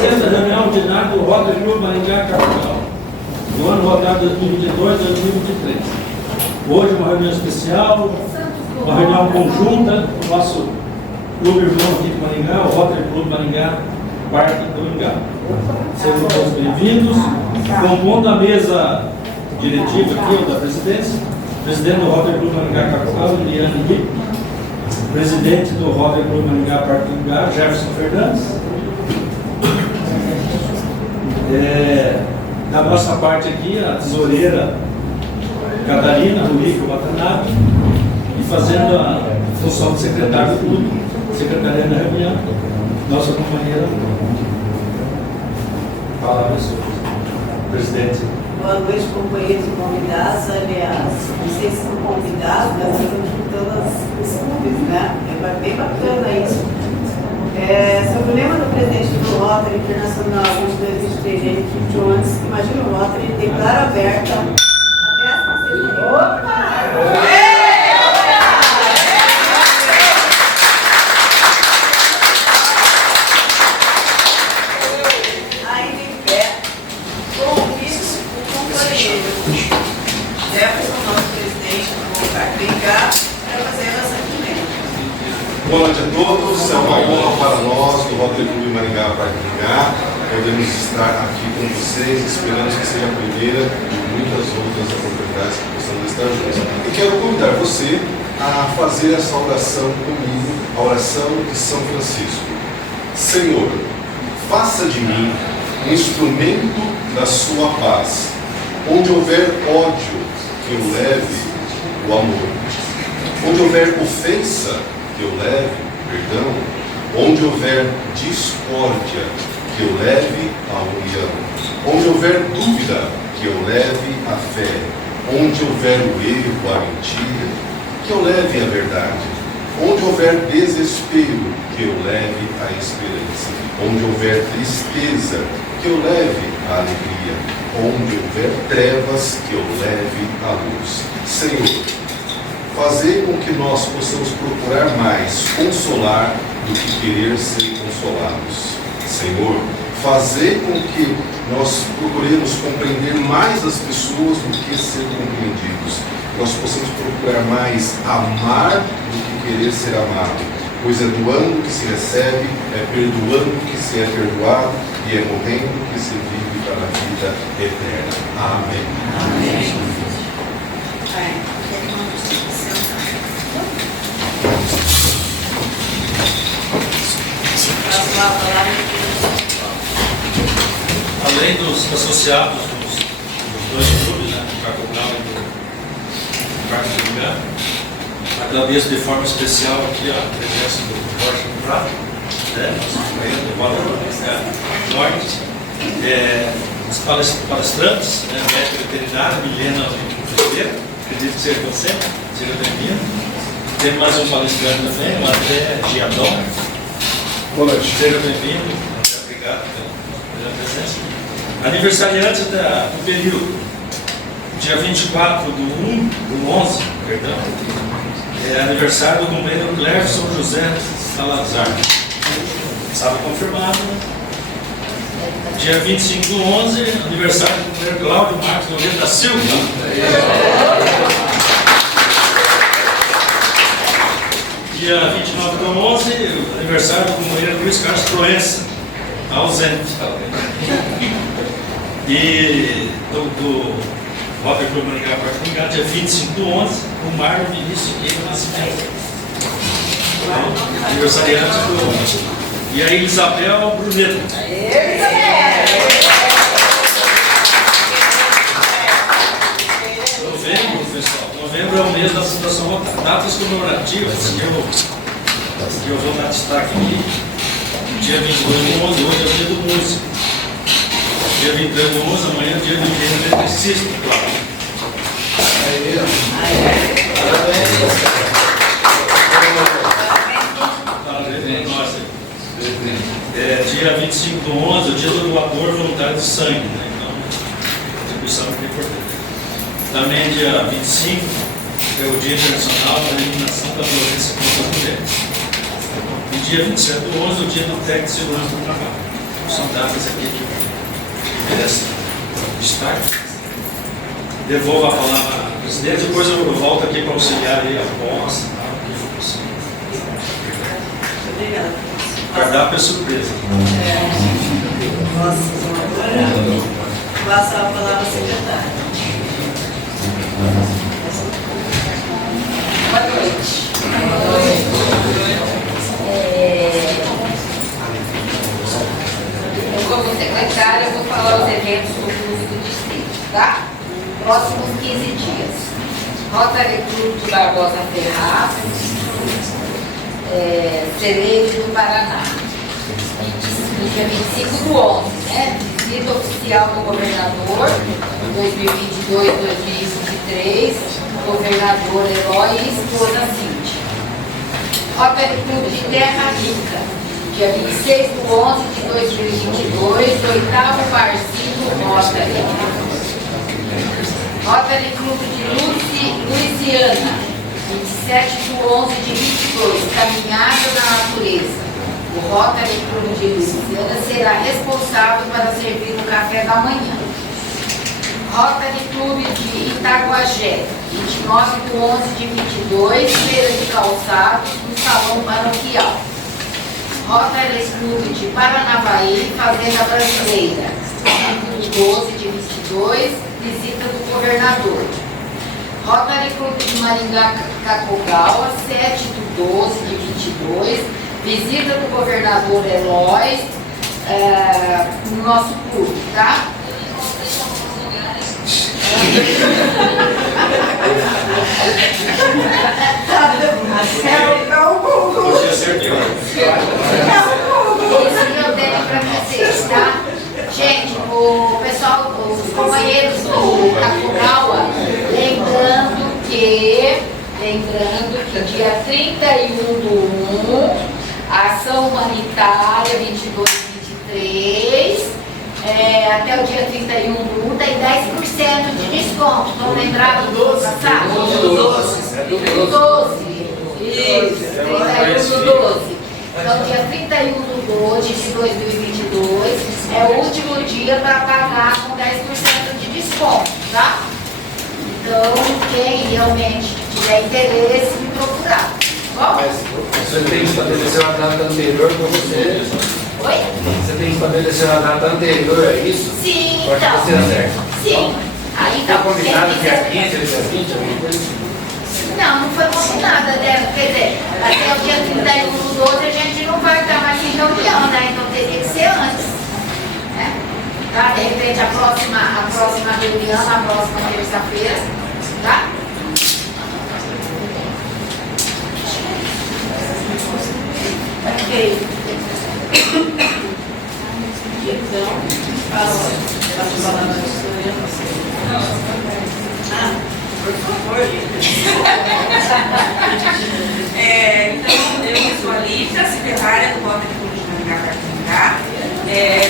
60ª reunião ordinária do Rotary Clube Maringá Capital, do ano rotário 2022-2023. Hoje uma reunião especial, uma reunião conjunta do nosso clube irmão aqui de Maringá, o Rotary Clube Maringá, Parque do Maringá. Sejam todos bem-vindos. Compondo a mesa diretiva aqui, da presidência, presidente do Rotary Clube Maringá Capital, Liliane Rico, presidente do Rotary Clube Maringá Parque do Maringá, Jefferson Fernandes. Da nossa parte aqui, a tesoureira Catarina, Rulico Watanabe, e fazendo a função de secretário do clube, secretaria da reunião, nossa companheira. Palavra presidente. Boa noite, companheiros e convidados. Aliás, vocês são convidados, nós estamos com todos os clubes, né? É bem bacana isso. Sobre o lema do presidente do Rotary Internacional de 2023, Henrique Jones, imagina o Rotary declara aberta até as 16h. Boa noite a todos, é uma honra para nós do Rotary Clube Maringá Parque do Maringá. Podemos estar aqui com vocês, esperamos que seja a primeira de muitas outras oportunidades que possamos estar juntos. E quero convidar você a fazer essa oração comigo, a oração de São Francisco. Senhor, faça de mim um instrumento da sua paz. Onde houver ódio, que eu leve o amor. Onde houver ofensa, que eu leve perdão. Onde houver discórdia, que eu leve a união. Onde houver dúvida, que eu leve a fé. Onde houver o erro, a mentira, que eu leve a verdade. Onde houver desespero, que eu leve a esperança. Onde houver tristeza, que eu leve a alegria. Onde houver trevas, que eu leve a luz. Senhor, fazer com que nós possamos procurar mais consolar do que querer ser consolados. Senhor, fazer com que nós procuremos compreender mais as pessoas do que ser compreendidos. Nós possamos procurar mais amar do que querer ser amado. Pois é doando que se recebe, é perdoando que se é perdoado e é morrendo que se vive para a vida eterna. Amém. Amém. Além dos associados dos dois clubes, né, do Parque Rural e do Parque do Maringá, agradeço de forma especial aqui a presença do Jorge Prado, nosso companheiro do Vale Norte, os palestrantes, médico veterinário, Milena Oliveira, acredito que seja você, seja bem-vindo. Tem mais um palestrante também, o André Giadon. Boa noite. Seja bem-vindo. Obrigado pela presença. Aniversariante do período, dia 24 do 11, perdão, é aniversário do companheiro Clérson José Salazar. Sabe confirmado, né? Dia 25 do 11, aniversário do companheiro Cláudio Marcos Nogueira da Silva. Dia 29 do 11, aniversário do companheiro Luiz Carlos Proença, ausente. E do Rotary Clube Maringá Parque do Maringá, dia 25 do 11, o Mário Vinícius Guilherme Nascimento. Aniversariante do 11. E a Isabel Bruneto. Novembro, pessoal. Novembro é o mês da Fundação Rotary. Datas comemorativas que eu vou dar destaque aqui. Dia 22 do 11, hoje é o dia do músico. Dia 23 do 11, amanhã é o dia do engenheiro eletricista, claro. Dia 25 do 11 é o dia do doador voluntário de sangue, né? Então, contribuição muito importante. Também dia 25 é o Dia Internacional da Eliminação da Violência contra as Mulheres. E dia 27 do 11 é o dia do técnico de segurança do trabalho. são datas aqui que merecem destaque. Devolvo a palavra ao presidente, depois eu volto aqui para auxiliar aí a posse, tá? Obrigada. Cardápio é surpresa. Nossa Senhora. Passa a palavra ao secretário. Boa noite. Eu, como secretária, vou falar os eventos do Clube do Distrito, tá? Próximos 15 dias. Rotary Clube de Barbosa Ferraz, Celeiro do Paraná. No dia 25 do 11, né? Visita oficial do governador, 2022-2023, governador Herói e esposa Cíntia. Rotary Clube de Terra Rica, dia 26 do 11 de 2022, 8º Barzinho Rotary. Rotary Clube de Louisiana, 27 do 11 de 22, Caminhada na Natureza. O Rotary Clube de Louisiana será responsável para servir o café da manhã. Rotary Clube de Itaguajé, 29 do 11 de 22, feira de calçados no Salão Paroquial. Rotary Clube de Paranavaí, Fazenda Brasileira, 5 do 12 de 22, visita do governador. Rotary Clube de Maringá Cacogaua, 7 do 12 de 22, visita do governador Eloy no nosso clube, tá? Hoje é certeza. Esse eu tenho para vocês, tá? Gente, o pessoal, os companheiros do Cacogaua, lembrando que dia 31 do 1, ação humanitária 22-23, até o dia 31 do 1 tem 10% de desconto. Estão lembrados do passado? 12. Isso, 31 do 12. Então, dia 31 do 12 de 2022 é o último dia para pagar com 10% de desconto, tá? Então, quem realmente tiver interesse, me procurar. Bom? Mas você tem que estabelecer uma data anterior para você. Oi? Você tem que estabelecer uma data anterior, é isso? Sim, Pode então. ser certo. Sim. Aí, Está então, combinado quem que é quiser- 15 ou dia 20, alguma coisa assim? Não, não foi combinado, né? Quer dizer, até o dia 31 do 12 a gente não vai estar mais em reunião, né? Então teria que ser antes. Né? Tá? De repente a próxima reunião, na próxima terça-feira, tá? Ok. Então, passo a palavra ao senhor. Por favor. Então, eu sou a Lívia, secretária do Rotary Clube de Maringá Cartangá.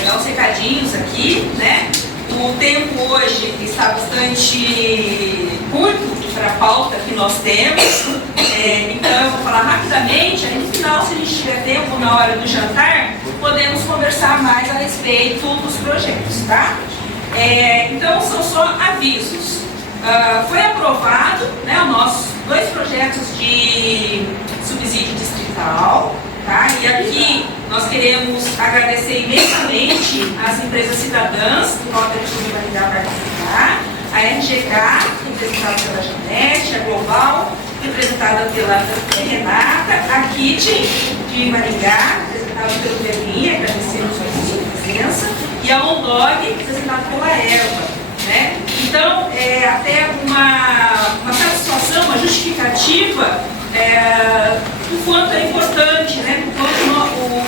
Dar uns recadinhos aqui, né? O tempo hoje está bastante curto para a pauta que nós temos. Então, eu vou falar rapidamente. Aí, no final, se a gente tiver tempo na hora do jantar, podemos conversar mais a respeito dos projetos, tá? Então, são só avisos. Foi aprovado, né, os nossos 2 projetos de subsídio distrital, tá? E aqui nós queremos agradecer imensamente às empresas cidadãs do Rotary Clube Maringá Cartangá, a RGK, representada pela Janete, a Global, representada pela Renata, a KIT de Maringá, representada pelo Belinha, agradecemos a sua presença, e a ONDOG, representada pela Eva. Né? Então, até uma satisfação, uma justificativa do quanto é importante, né? Do quanto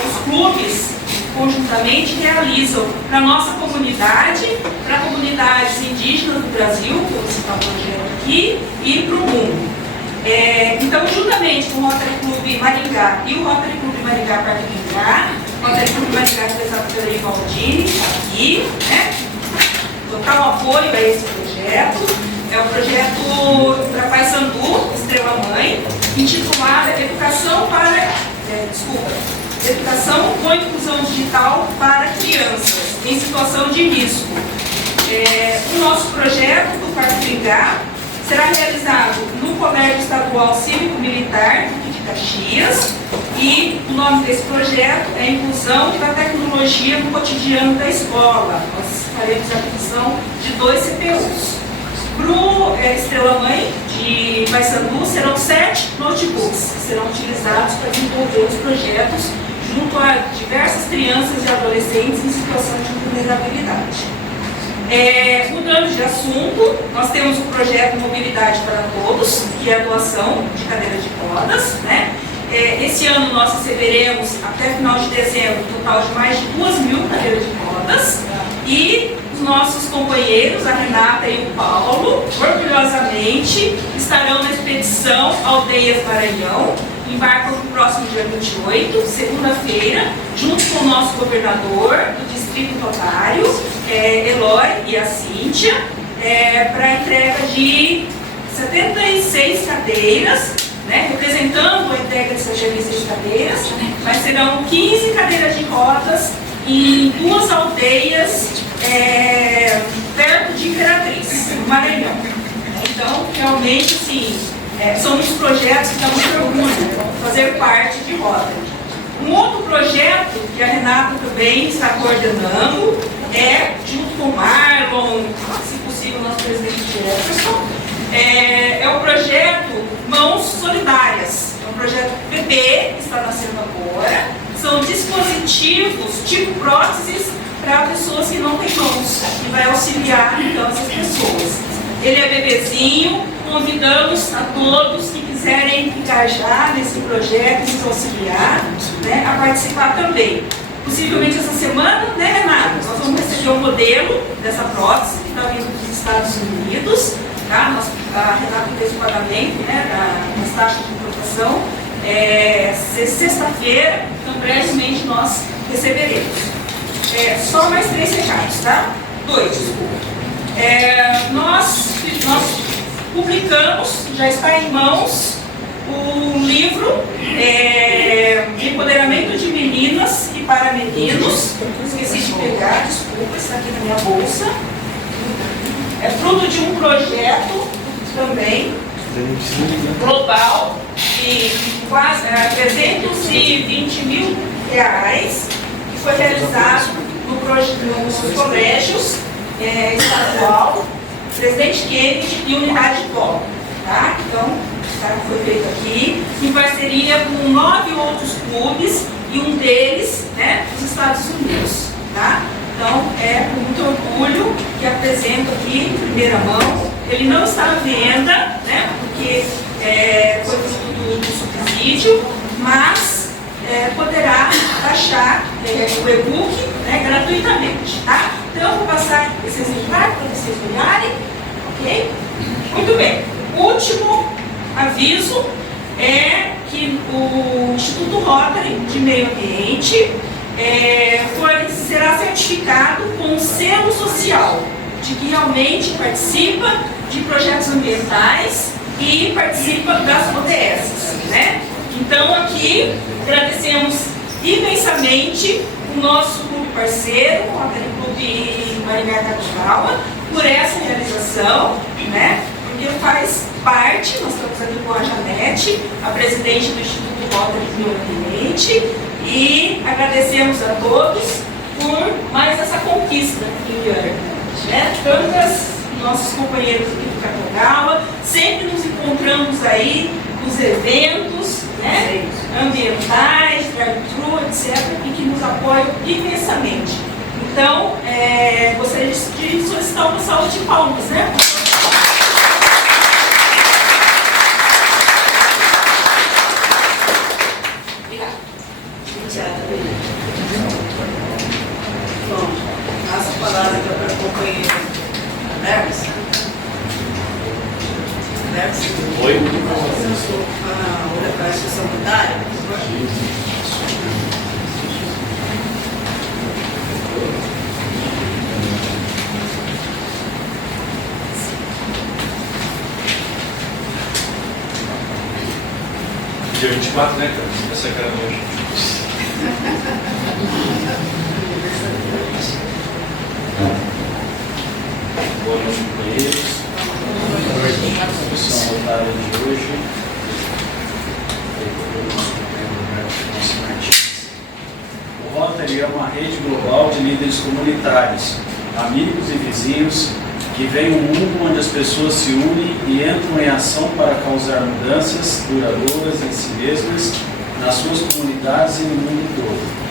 os clubes conjuntamente realizam para a nossa comunidade, para comunidades indígenas do Brasil, que eu citar o projeto aqui, e para o mundo. Então, juntamente com o Rotary Clube Maringá e o Rotary Clube Maringá Cartangá, o Rotary Clube Maringá representado pelo Rivaldini, está aqui, né? Total apoio a esse projeto. É o projeto para Paysandu, Estrela Mãe, intitulado Educação com Inclusão Digital para Crianças. crianças em situação de risco. O nosso projeto do Parque Tringá será realizado no Colégio Estadual Cívico-Militar de Caxias e o nome desse projeto é Inclusão da Tecnologia no Cotidiano da Escola. Nós faremos a aquisição de 2 CPUs. Para o Estrela Mãe de Paysandu serão 7 notebooks que serão utilizados para desenvolver os projetos junto a diversas crianças e adolescentes em situação de vulnerabilidade. Mudando de assunto, nós temos o projeto Mobilidade para Todos, que é a doação de cadeiras de rodas, né? Esse ano nós receberemos, até final de dezembro, um total de mais de 2.000 cadeiras de rodas. E os nossos companheiros, a Renata e o Paulo, orgulhosamente estarão na expedição Aldeias Maranhão. Embarcam no próximo dia 28, segunda-feira, junto com o nosso governador do Distrito Rotário, Eloy e a Cíntia, para a entrega de 76 cadeiras, né, representando a entrega de 76 cadeiras, mas serão 15 cadeiras de rodas em 2 aldeias perto de Imperatriz, no Maranhão. Então, realmente, sim, são muitos projetos que estamos orgulhosos de fazer parte de Rotary. Um outro projeto que a Renata também está coordenando junto com o Marlon, se possível, nosso presidente Jefferson, é o projeto Mãos Solidárias. É um projeto PP, que está nascendo agora. São dispositivos tipo próteses para pessoas que não têm mãos, que vai auxiliar, então, essas pessoas. Ele é bebezinho, convidamos a todos que quiserem engajar nesse projeto, nos auxiliar, né, a participar também. Possivelmente essa semana, né, Renato? Nós vamos receber o modelo dessa prótese que está vindo dos Estados Unidos. Tá? A Renata fez o pagamento, né, das taxas de importação. Sexta-feira, então brevemente nós receberemos. Só mais 3 recados, tá? 2, desculpa. Nós publicamos, já está em mãos, o livro Empoderamento de Meninas e para Meninos. Esqueci de pegar, desculpa, está aqui na minha bolsa. É fruto de um projeto também global de quase 320 mil reais, que foi realizado nos colégios estadual, Presidente Kennedy e Unidade de Polo. Tá? Então, foi feito aqui, em parceria com 9 outros clubes e um deles, né, dos Estados Unidos. Tá? Então, é com muito orgulho que apresento aqui em primeira mão. Ele não está à venda, né, porque foi fruto do subsídio, mas poderá baixar o e-book, né, gratuitamente. Tá? Então, eu vou passar esse exemplar para vocês olharem. Ok? Muito bem. O último aviso é que o Instituto Rotary de Meio Ambiente será certificado com um selo social, de que realmente participa de projetos ambientais e participa das ODS. Né? Então, aqui, agradecemos imensamente o nosso clube parceiro, o Rotary Clube Maringá Capital, por essa realização, né? Porque faz parte, nós estamos aqui com a Janete, a presidente do Instituto Rotary de Meio Ambiente, e agradecemos a todos por mais essa conquista em ano. Né? Tantas nossos companheiros aqui do Catogawa, sempre nos encontramos aí nos eventos, né, ambientais, drive-thru, etc., e que nos apoiam imensamente. Então, gostaria de solicitar uma salva de palmas, né? Obrigada. Bom, passo a palavra para o companheiro Alex. Alex? Oi. Olha para a sessão binária, por favor. Dia 24, né, cara? Essa cara hoje. Boa noite, companheiros. Comissão rotária de hoje. O Rotary é uma rede global de líderes comunitários, amigos e vizinhos que veem um mundo onde as pessoas se unem e entram em ação para causar mudanças duradouras em si mesmas, nas suas comunidades e no mundo todo.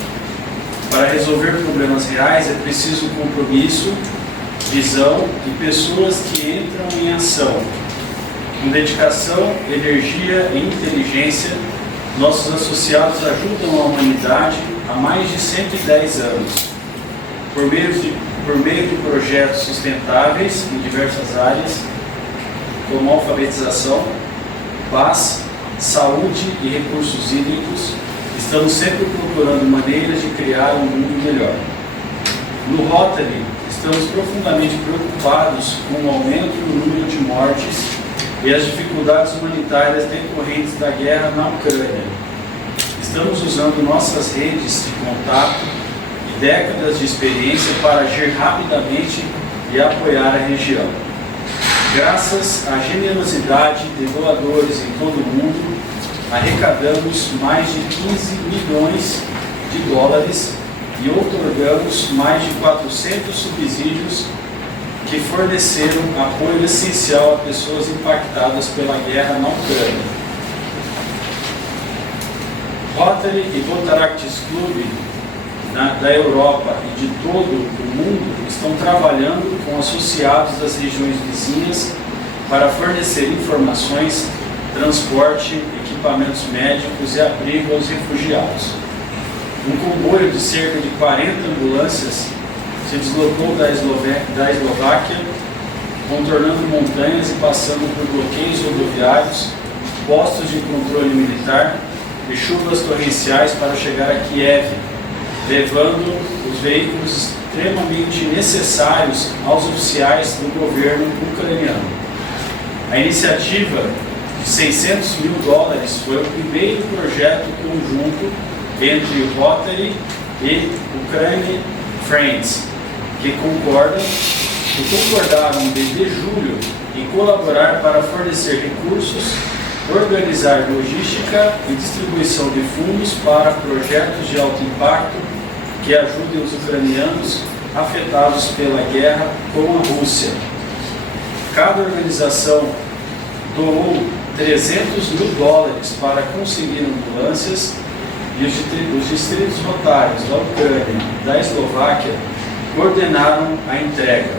Para resolver problemas reais é preciso compromisso, visão e pessoas que entram em ação. Com dedicação, energia e inteligência, nossos associados ajudam a humanidade há mais de 110 anos, por meio de projetos sustentáveis em diversas áreas, como alfabetização, paz, saúde e recursos hídricos. Estamos sempre procurando maneiras de criar um mundo melhor. No Rotary, estamos profundamente preocupados com o aumento no número de mortes e as dificuldades humanitárias decorrentes da guerra na Ucrânia. Estamos usando nossas redes de contato e décadas de experiência para agir rapidamente e apoiar a região. Graças à generosidade de doadores em todo o mundo, arrecadamos mais de 15 milhões de dólares e outorgamos mais de 400 subsídios que forneceram apoio essencial a pessoas impactadas pela guerra na Ucrânia. Rotary e Votaractis Club da Europa e de todo o mundo estão trabalhando com associados das regiões vizinhas para fornecer informações, transporte, equipamentos médicos e abrigo aos refugiados. Um comboio de cerca de 40 ambulâncias se deslocou da Eslováquia, contornando montanhas e passando por bloqueios rodoviários, postos de controle militar e chuvas torrenciais para chegar a Kiev, levando os veículos extremamente necessários aos oficiais do governo ucraniano. A iniciativa de 600 mil dólares foi o primeiro projeto conjunto entre o Rotary e Ukraine Friends, que concordaram desde julho em colaborar para fornecer recursos, organizar logística e distribuição de fundos para projetos de alto impacto que ajudem os ucranianos afetados pela guerra com a Rússia. Cada organização doou 300 mil dólares para conseguir ambulâncias e os distritos rotários da Ucrânia e da Eslováquia coordenaram a entrega.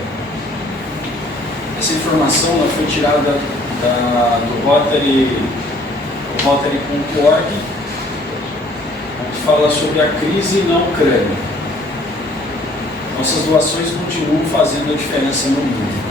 Essa informação ela foi tirada do Rotary, o Rotary.org, que fala sobre a crise na Ucrânia. Nossas doações continuam fazendo a diferença no mundo.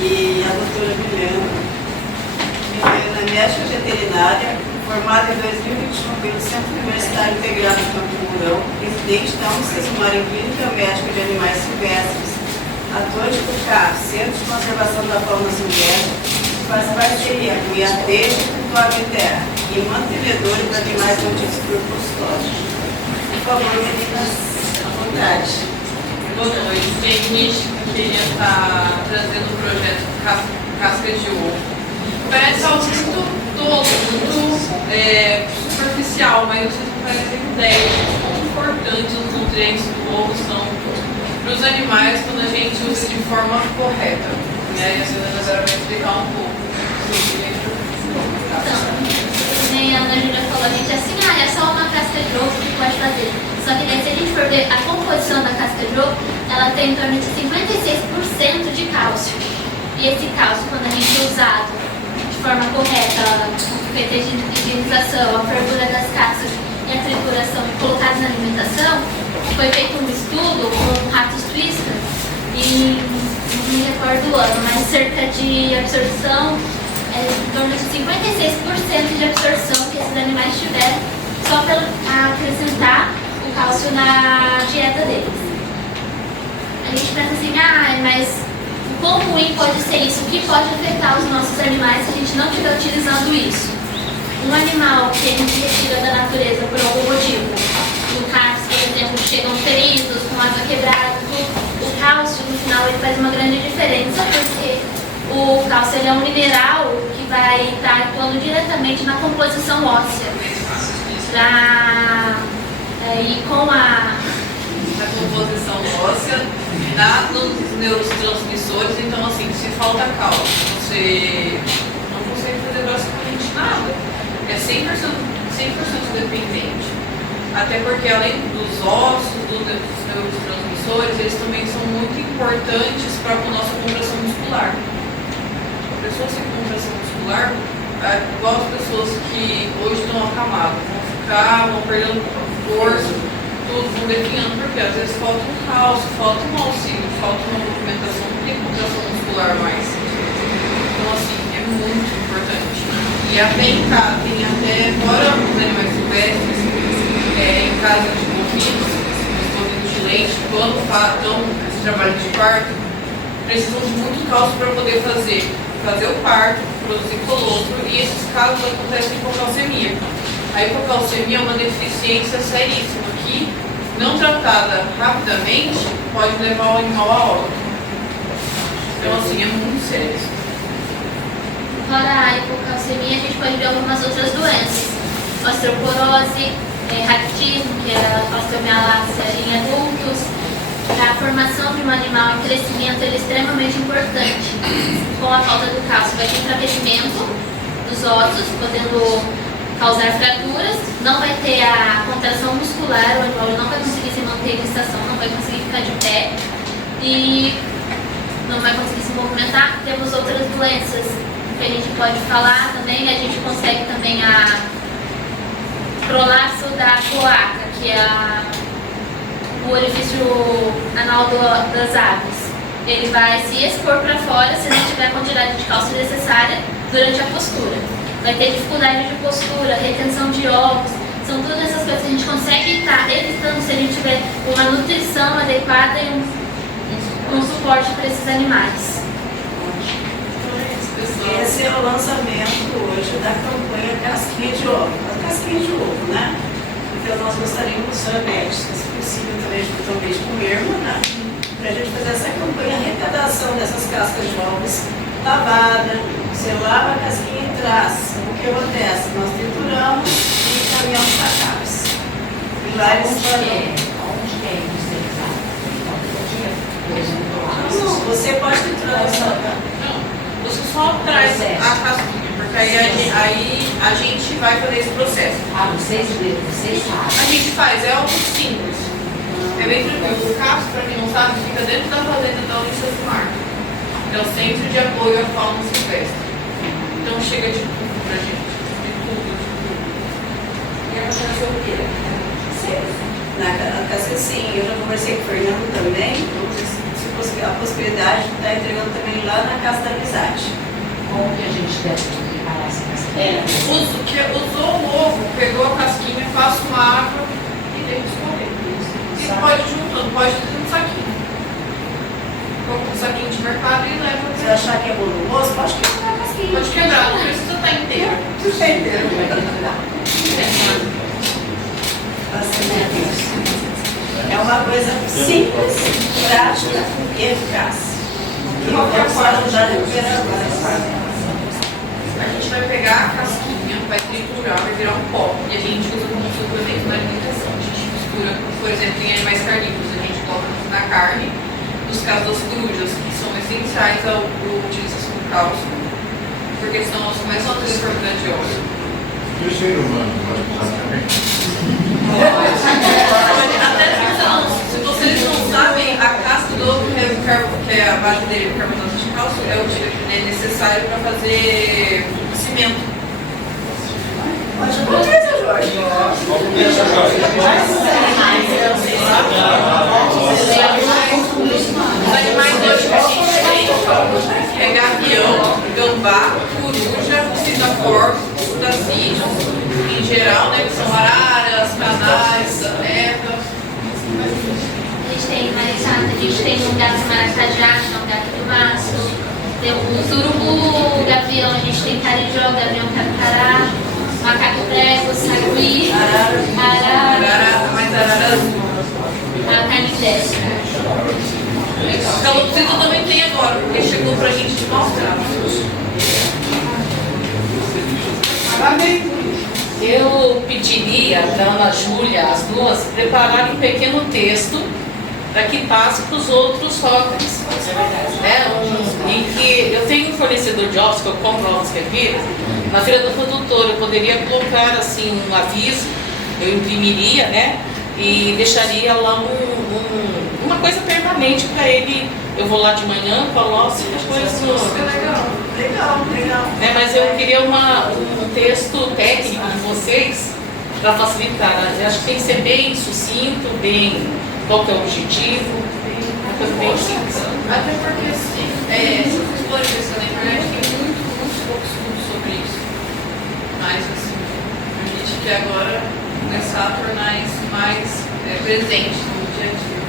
E a doutora Milena, médica veterinária, formada em 2021 pelo Centro Universitário Integrado de Campo Mourão, residente da Unicesumar em Clínica Médica de Animais Silvestres, atuante do CAF, Centro de Conservação da Fauna Silvestre, faz parceria com o IAT e com a Terra e mantenedora de animais mantidos por custódio. Por favor, meninas, à vontade. Boa noite. Eu queria estar trazendo o projeto Casca de Ovo. Parece algo muito todo, muito superficial, mas vocês não parecem ideia de quão importantes os nutrientes do ovo são para os animais quando a gente usa de forma correta. E aí a senhora agora vai explicar um pouco sobre isso. Então, nem a Ana Júlia falou, a gente assim, é só uma casca de ovo que pode fazer. Só que daí, se a gente for ver a composição da casca de ovo, ela tem em torno de 56% de cálcio. E esse cálcio, quando a gente é usado de forma correta, feita a higienização, a fervura das cascas e a trituração e colocado na alimentação, foi feito um estudo com ratos twister e não me recordo o ano, mas cerca de absorção, em torno de 56% de absorção que esses animais tiveram só para acrescentar o cálcio na dieta deles. a gente pensa assim, mas o quão ruim pode ser isso? O que pode afetar os nossos animais se a gente não estiver utilizando isso? Um animal que a gente retira da natureza por algum motivo, no caso, por exemplo, chegam feridos, com água quebrada, o cálcio no final ele faz uma grande diferença, porque o cálcio ele é um mineral que vai estar atuando diretamente na composição óssea. E com a composição óssea, nos neurotransmissores, então assim, se falta cálcio, você não consegue fazer basicamente nada. É 100% dependente. Até porque além dos ossos, dos neurotransmissores, eles também são muito importantes para a nossa contração muscular. A pessoa sem contração muscular, igual as pessoas que hoje estão acamadas, vão perdendo força, tudo, vão definhando, porque às vezes falta um cálcio, falta um auxílio, falta uma movimentação, não tem contração muscular mais. Então assim, é muito importante. E até em casa, tem até, fora os animais silvestres, em casa de bovinos, os bovinos de leite, quando estão esse trabalho de parto, precisam de muito cálcio para poder fazer o parto, produzir colostro, e esses casos acontecem com calcemia. A hipocalcemia é uma deficiência seríssima que, não tratada rapidamente, pode levar o animal a óbito. Então assim, é muito sério. Fora a hipocalcemia, a gente pode ver algumas outras doenças. Osteoporose, raquitismo, que é a osteomialácia em adultos. A formação de um animal em crescimento é extremamente importante. Com a falta do cálcio, vai ter enfraquecimento dos ossos, podendo causar fraturas, não vai ter a contração muscular, o animal não vai conseguir se manter em estação, não vai conseguir ficar de pé e não vai conseguir se movimentar. Temos outras doenças que a gente pode falar também, a gente consegue também a prolapso da cloaca, que é o orifício anal das aves. Ele vai se expor para fora se não tiver a quantidade de cálcio necessária durante a postura. Vai ter dificuldade de postura, retenção de ovos, são todas essas coisas que a gente consegue estar evitando se a gente tiver uma nutrição adequada e um suporte para esses animais. Esse é o lançamento hoje da campanha Casquinha de Ovo. A casquinha de ovo, né? Então nós gostaríamos, médicos, se possível, talvez com ermo, né? Para a gente fazer essa campanha, arrecadação dessas cascas de ovos lavada. Você lava a casquinha e traz. O que acontece? Nós trituramos e caminhamos para casa. E lá eles não, você pode triturar Você só traz a casquinha, porque aí a gente vai fazer esse processo. Vocês sabem. A gente faz, é algo simples. É bem tranquilo. O CAPS, para quem não sabe, fica dentro da fazenda da Ulisses Mar. É o Centro de Apoio à Fauna Silvestre. Então chega de tudo pra gente. De tudo. E ela fazer o quê? Na casa, sim, eu já conversei com o Fernando também, se a possibilidade de estar entregando também lá na Casa da Amizade. Como que a gente deve preparar essa casquinha? Usou o ovo, pegou a casquinha, passa uma água e deixa escorrer. E pode juntando, pode ter um saquinho. Compra um saquinho de mercado e leva. Se achar que é volumoso, pode quebrar a casquinha. Pode quebrar, não precisa estar inteiro. Tudo é inteiro. É uma coisa simples, prática e eficaz. E qualquer forma da recuperação. A gente vai pegar a casquinha, vai triturar, vai virar um pó. E a gente usa como suplemento na alimentação. A gente mistura, por exemplo, em animais carnívoros, a gente coloca na carne. Nos casos das corujas, que são essenciais à utilização do cálcio, porque são os mais altos importantes de óleo. E o ser humano pode usar também? Se vocês não sabem, a casca do ovo, que é a base dele, o carbonato de cálcio, é necessário para fazer cimento. Pode acontecer, Jorge. Os animais hoje que a gente tem é gavião, gambá, coruja, citacorpos, citacídeos, em geral, né, que são araras, canais, sanecas. A gente tem marechada gente tem um gato maracajá, que é um gato do maço. Tem um urubu, gavião, a gente tem carijó, gavião carcará, macaco prego, sagui, arara, mais arara azul. a canidé. Calopsita também tem agora, porque chegou pra gente de volta. Eu pediria para a Ana Júlia, as duas, prepararem um pequeno texto para que passe para os outros Rotaries. Em que eu tenho um fornecedor de ovos, que eu compro ovos caipira, na feira do produtor. Eu poderia colocar assim um aviso, eu imprimiria, né? E deixaria lá uma coisa permanente para ele. Eu vou lá de manhã, coloco e depois Legal. mas eu queria um texto técnico de vocês para facilitar. Eu acho que tem que ser bem sucinto, bem qual que é o objetivo, uma coisa bem simples. Até porque, assim, se vocês forem pensar na internet, tem muito pouco estudo sobre isso. Mas, assim, a gente quer agora começar a tornar isso mais presente no dia a dia.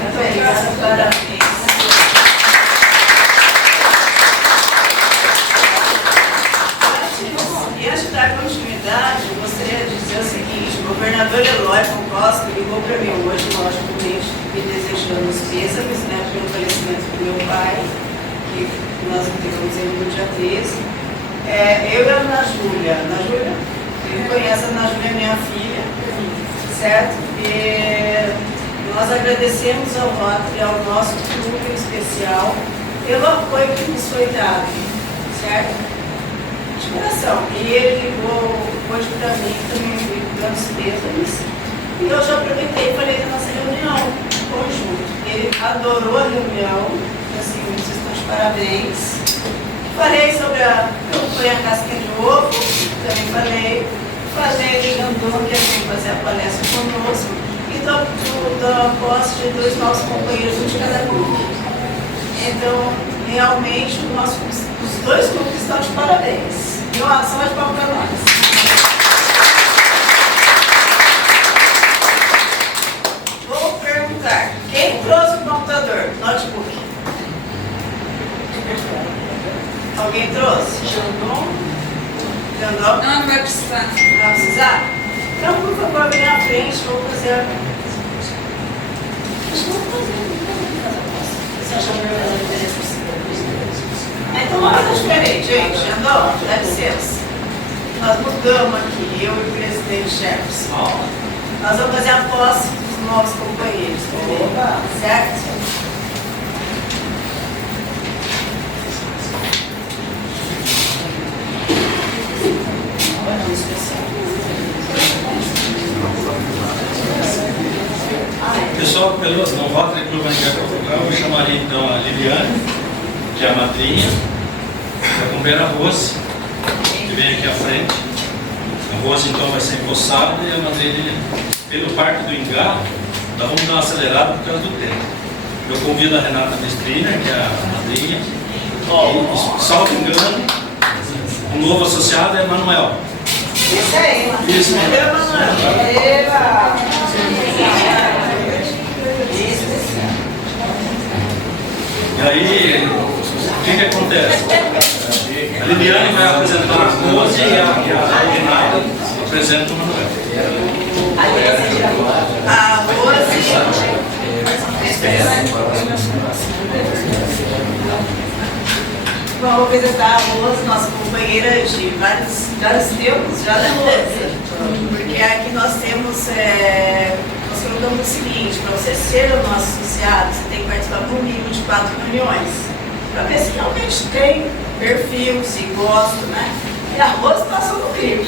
Muito obrigada, parabéns. E antes de dar continuidade, eu gostaria de dizer o seguinte: o governador Eloy Costa ligou para mim hoje, logicamente, me desejando os pêsames, né, pelo falecimento do meu pai, que nós enterramos ele no dia 13. Eu e a Ana Júlia, ele conhece a Ana Júlia, minha filha, certo? Nós agradecemos ao Rotary, ao nosso clube especial, pelo apoio que nos foi dado, certo? De coração. E ele ligou hoje para mim, também dando os pêsames. E eu já aproveitei e falei da nossa reunião conjunto. Ele adorou a reunião, assim, vocês estão de parabéns. Falei sobre como foi a casca de ovo, também falei de Jandô, que ia fazer a palestra conosco. Da posse de 2 nossos companheiros de cada grupo. Então, realmente, os 2 grupos estão de parabéns. E uma salva de palmas para nós. Vou perguntar, quem trouxe o computador, notebook? Alguém trouxe? Jandô? Não vai precisar. Não vai precisar? Então, por favor, vem à frente, vou fazer a... Então, vamos fazer diferente, gente. Andou? Dá licença. Nós mudamos aqui, eu e o presidente Jefferson. Nós vamos fazer a posse dos novos companheiros, certo? Pessoal, pelo Rotary Clube Maringá Portugal, eu chamaria então a Liliane, que é a madrinha, a companheira Rose, que vem aqui à frente. A Rose então vai ser empossada e a madrinha Liliane. Pelo Parque do Ingá, nós vamos dar uma acelerada por causa do tempo. Eu convido a Renata Mestrina, que é a madrinha, e, salvo engano, o novo associado é Manuel. Isso aí, Isso mesmo. E aí, o que acontece? A Liliane vai apresentar a Rose e a Renata apresentam o Manuel. A Rose. Vou apresentar a Rose, nossa companheira de vários tempos, já da Rose. Porque aqui nós temos, nós colocamos o seguinte: para você ser o nosso associado, você tem que participar por mínimo de 4 reuniões. Para ver se realmente tem perfil, se gosta, né? E a Rose passou no crivo.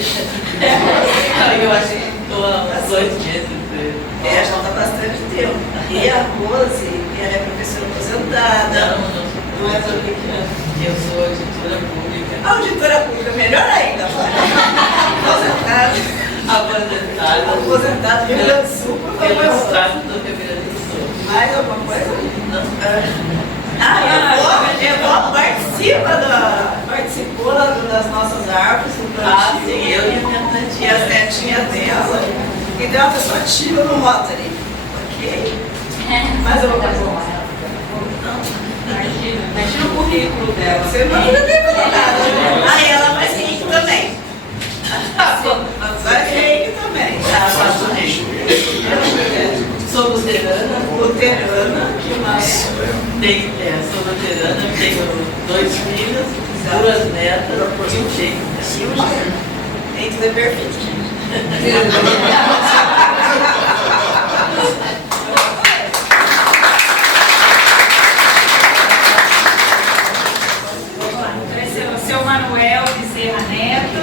Eu achei que estou há 8 meses. Já está bastante tempo. E a Rose, ela é professora aposentada. Não é publicana. Eu sou auditora pública. A auditora pública, melhor ainda. Aposentada. Aposentada, Rio Grande do Sul, por favor. Pelo estado do Rio Grande do Sul. Mais alguma coisa? Não. Participou das nossas árvores do plantio. Sim, eu e a minha E as netinhas dela. Então, é uma pessoa ativa no Rotary. Ok? Mais alguma coisa? Imagina o currículo dela. Você não tem nada. Ah, ela faz reiki também. Faz reiki também. Ela faz reiki. Sou luterana. Luterana. Que mais? Sou luterana, tenho 2 filhos, 2 netas e um jeito. Tem tudo é perfeito. Seu Manuel Bezerra Neto,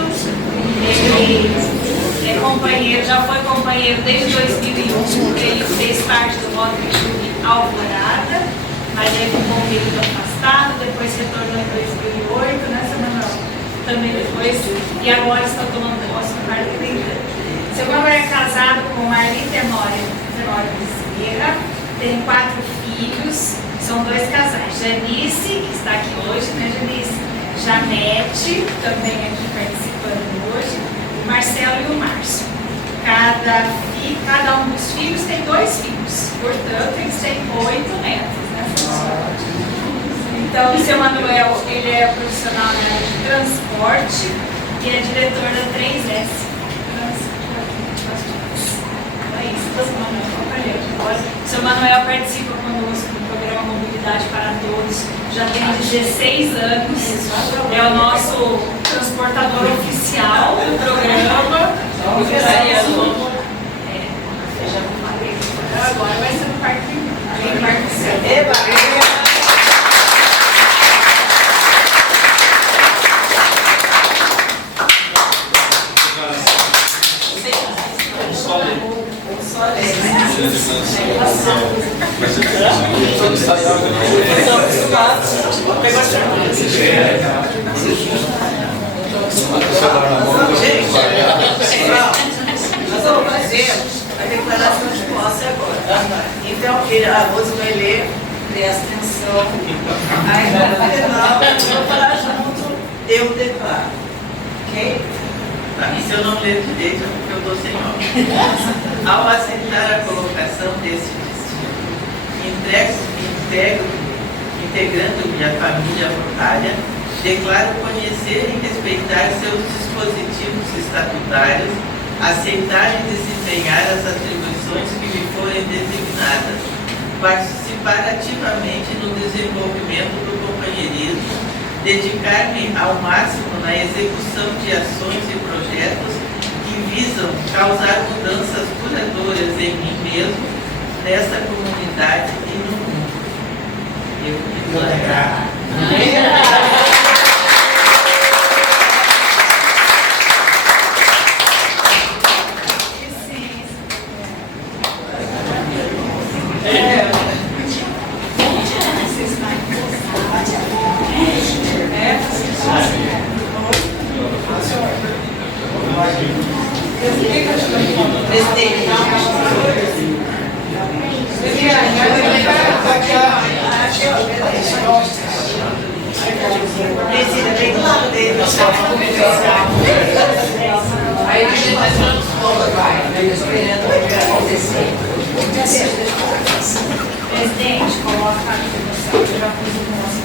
ele é companheiro, já foi companheiro desde 2001, ele fez parte do Rotary Club Alvorada, mas ele ficou um período afastado, depois retornou em 2008, né, seu Manuel? Também depois, e agora está tomando posse no Parque Tentando. Seu Manuel é casado com Marli Tenório Bezerra, tem 4 filhos, são 2 casais, Janice, que está aqui hoje, né, Janice? Janete, também aqui participando hoje, o Marcelo e o Márcio. Cada um dos filhos tem 2 filhos, portanto, eles têm 8 netos, né? Então, o seu Manuel, ele é profissional na área de transporte e é diretor da 3S. É isso, seu Manuel. O seu Manuel participa conosco do programa Mobilidade para Todos, já tem 16 anos, é o nosso transportador oficial do programa. Agora vai ser no Parque Eba! Nós vamos fazer a declaração de posse agora. Então, a Rose vai ler, presta atenção. Aí no final, vou falar junto, eu declaro. Ok? E se eu não ler direito, é porque eu estou sem ordem. Ao aceitar a colocação desse destino, integrando-me à família votária, declaro conhecer e respeitar seus dispositivos estatutários, aceitar e desempenhar as atribuições que me forem designadas, participar ativamente no desenvolvimento do companheirismo, dedicar-me ao máximo na execução de ações e projetos que visam causar mudanças duradouras em mim mesmo, nesta comunidade e no mundo. Eu declaro. Precisa bem do lado dele. Aí a gente vai tirando os povos, vai, esperando o que vai acontecer. Presidente, coloca a votação. Eu já fiz o nosso.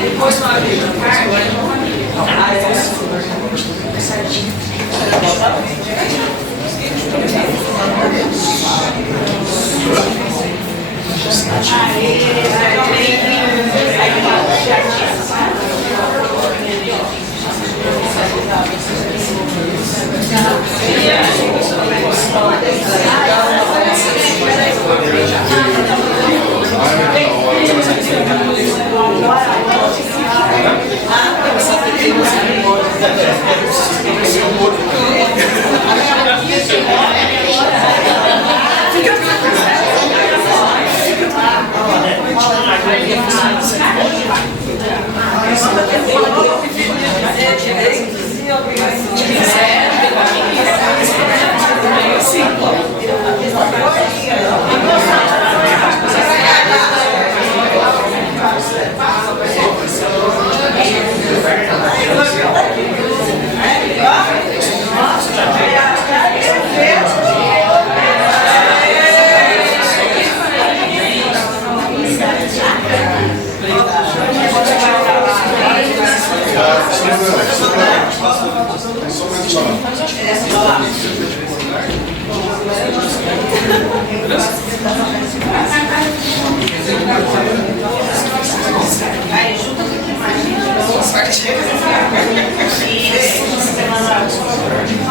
Depois uma vez no cargo,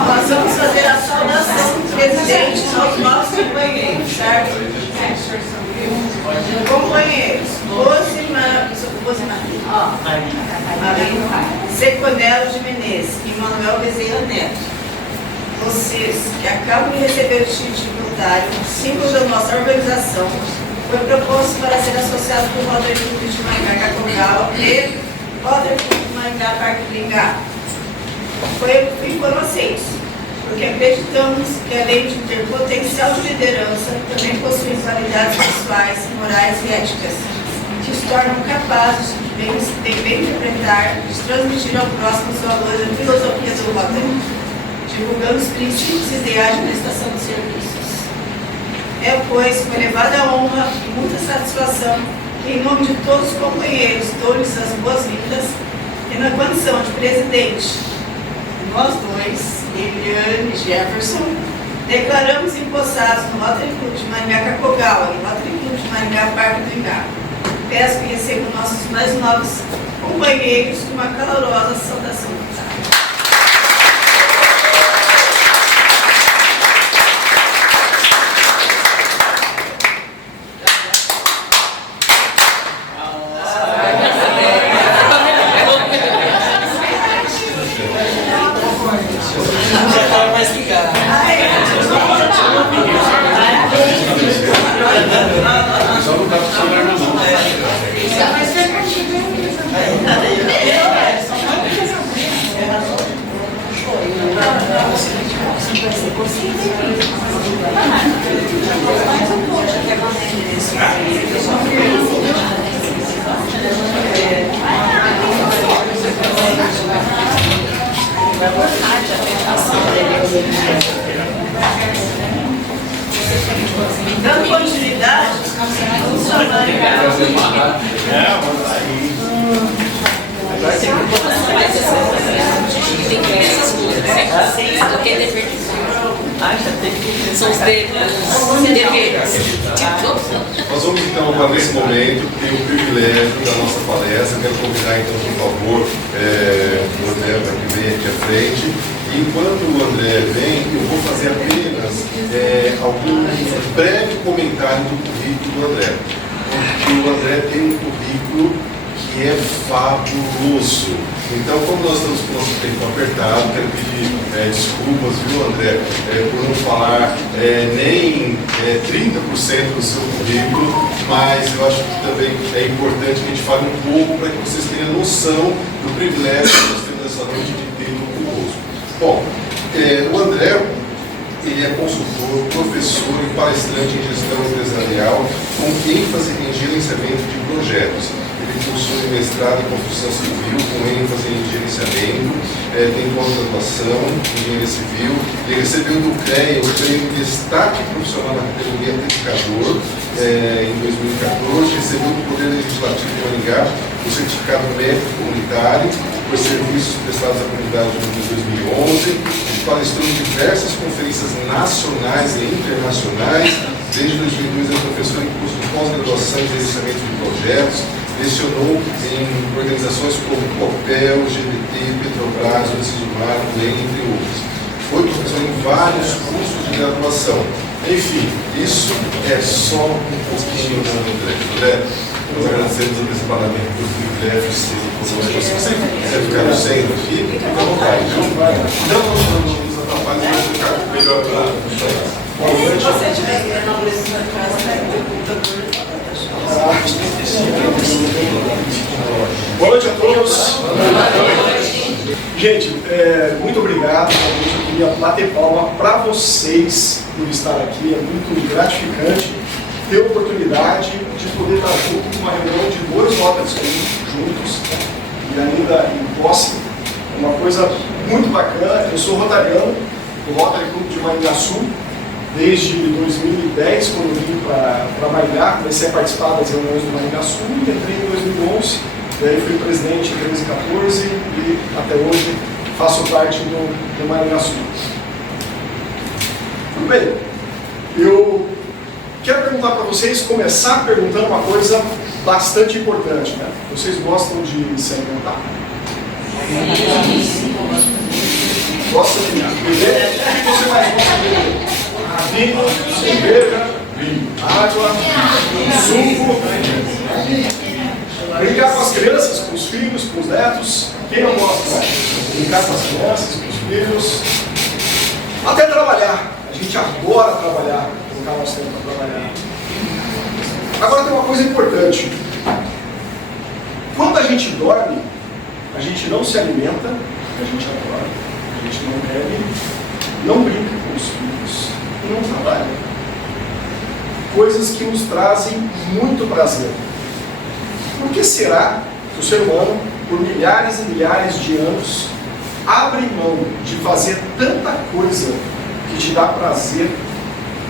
Nós vamos fazer a saudação do presidente aos nossos companheiros, certo? Companheiros, Rosimar, Seconello de Menezes e Manuel Bezerra Neto. Vocês que acabam de receber o título de voluntário, símbolo da nossa organização, foi proposto para ser associado com o Rotary Clube de Maringá Cacocau e Rotary Clube de Maringá Parque do Ingá. Foram aceitos, porque acreditamos que além de ter potencial de liderança, também possuem qualidades pessoais, morais e éticas, que os tornam capazes de bem interpretar e de transmitir ao próximo os valores e a filosofia do Rotary, divulgando os princípios e ideais de prestação de serviços. É, pois, com elevada honra e muita satisfação, que, em nome de todos os companheiros, dou-lhes as boas-vindas e na condição de presidente, nós dois, Eliane e Jefferson, declaramos empossados no Rotary Clube de Maringá Cacocau e Rotary Clube de Maringá Parque do Ingá. Peço que recebam nossos mais novos companheiros com uma calorosa saudação. Dando continuidade, vamos chamar São os deveres. Nós vamos então, para nesse momento, ter o privilégio da nossa palestra. Quero convidar então, por favor, o André para que venha aqui à frente. E enquanto o André vem, eu vou fazer apenas algum breve comentário do currículo do André. Porque o André tem um currículo que é fabuloso. Então, como nós estamos com o nosso tempo apertado, quero pedir desculpas, viu, André, por não falar nem 30% do seu currículo, mas eu acho que também é importante que a gente fale um pouco para que vocês tenham noção do privilégio que nós temos essa noite de tê-lo conosco. Bom, o André, ele é consultor, professor e palestrante em gestão empresarial, com ênfase em gerenciamento de projetos. Ele possui mestrado em construção civil, com ênfase em gerenciamento, tem pós-graduação em engenharia civil. Ele recebeu do CREA o prêmio Destaque Profissional na categoria Edificador em 2014, recebeu do Poder Legislativo de Maringá o certificado médico comunitário por serviços prestados à comunidade em 2011. Ele palestrou em diversas conferências nacionais e internacionais. Desde 2002 é professor em curso de pós-graduação em gerenciamento de projetos. Lecionou em organizações como Copel, GBT, Petrobras, Unicesumar, entre outros. Foi professor em vários cursos de graduação. Enfim, isso é só um pouquinho do André. Nós agradecemos antecipadamente por privilégio de ser conosco. Se você quiser ficar no centro aqui, fica à vontade. Não nos atrapalhe, vai ficar melhor para Se você estiver querendo abrir sua casa, pega o computador. Boa noite a todos. Gente, muito obrigado. Eu queria bater palma para vocês por estar aqui. É muito gratificante ter a oportunidade de poder estar junto com uma reunião de 2 Rotaries juntos e ainda em posse. É uma coisa muito bacana. Eu sou rotariano do Rotary Club de Maringaçu desde 2010, quando eu vim para Maringá. Comecei a participar das reuniões do Maringaçu e entrei em 2011. Daí fui presidente em 13 e 14 e até hoje faço parte do Maringaçu. Tudo bem, eu quero perguntar para vocês, começar perguntando uma coisa bastante importante, né? Vocês gostam de se alimentar? Gosta de beber? O que você mais gosta de beber? Vinho, cerveja, água, suco. Brincar com as crianças, com os filhos, com os netos. Quem não gosta, né? Brincar com as crianças, com os filhos. Até trabalhar. A gente adora trabalhar, colocar nosso tempo para trabalhar. Agora tem uma coisa importante. Quando a gente dorme, a gente não se alimenta, a gente adora, a gente não bebe, não brinca com os filhos e não trabalha. Coisas que nos trazem muito prazer. Por que será que o ser humano, por milhares e milhares de anos, abre mão de fazer tanta coisa que te dá prazer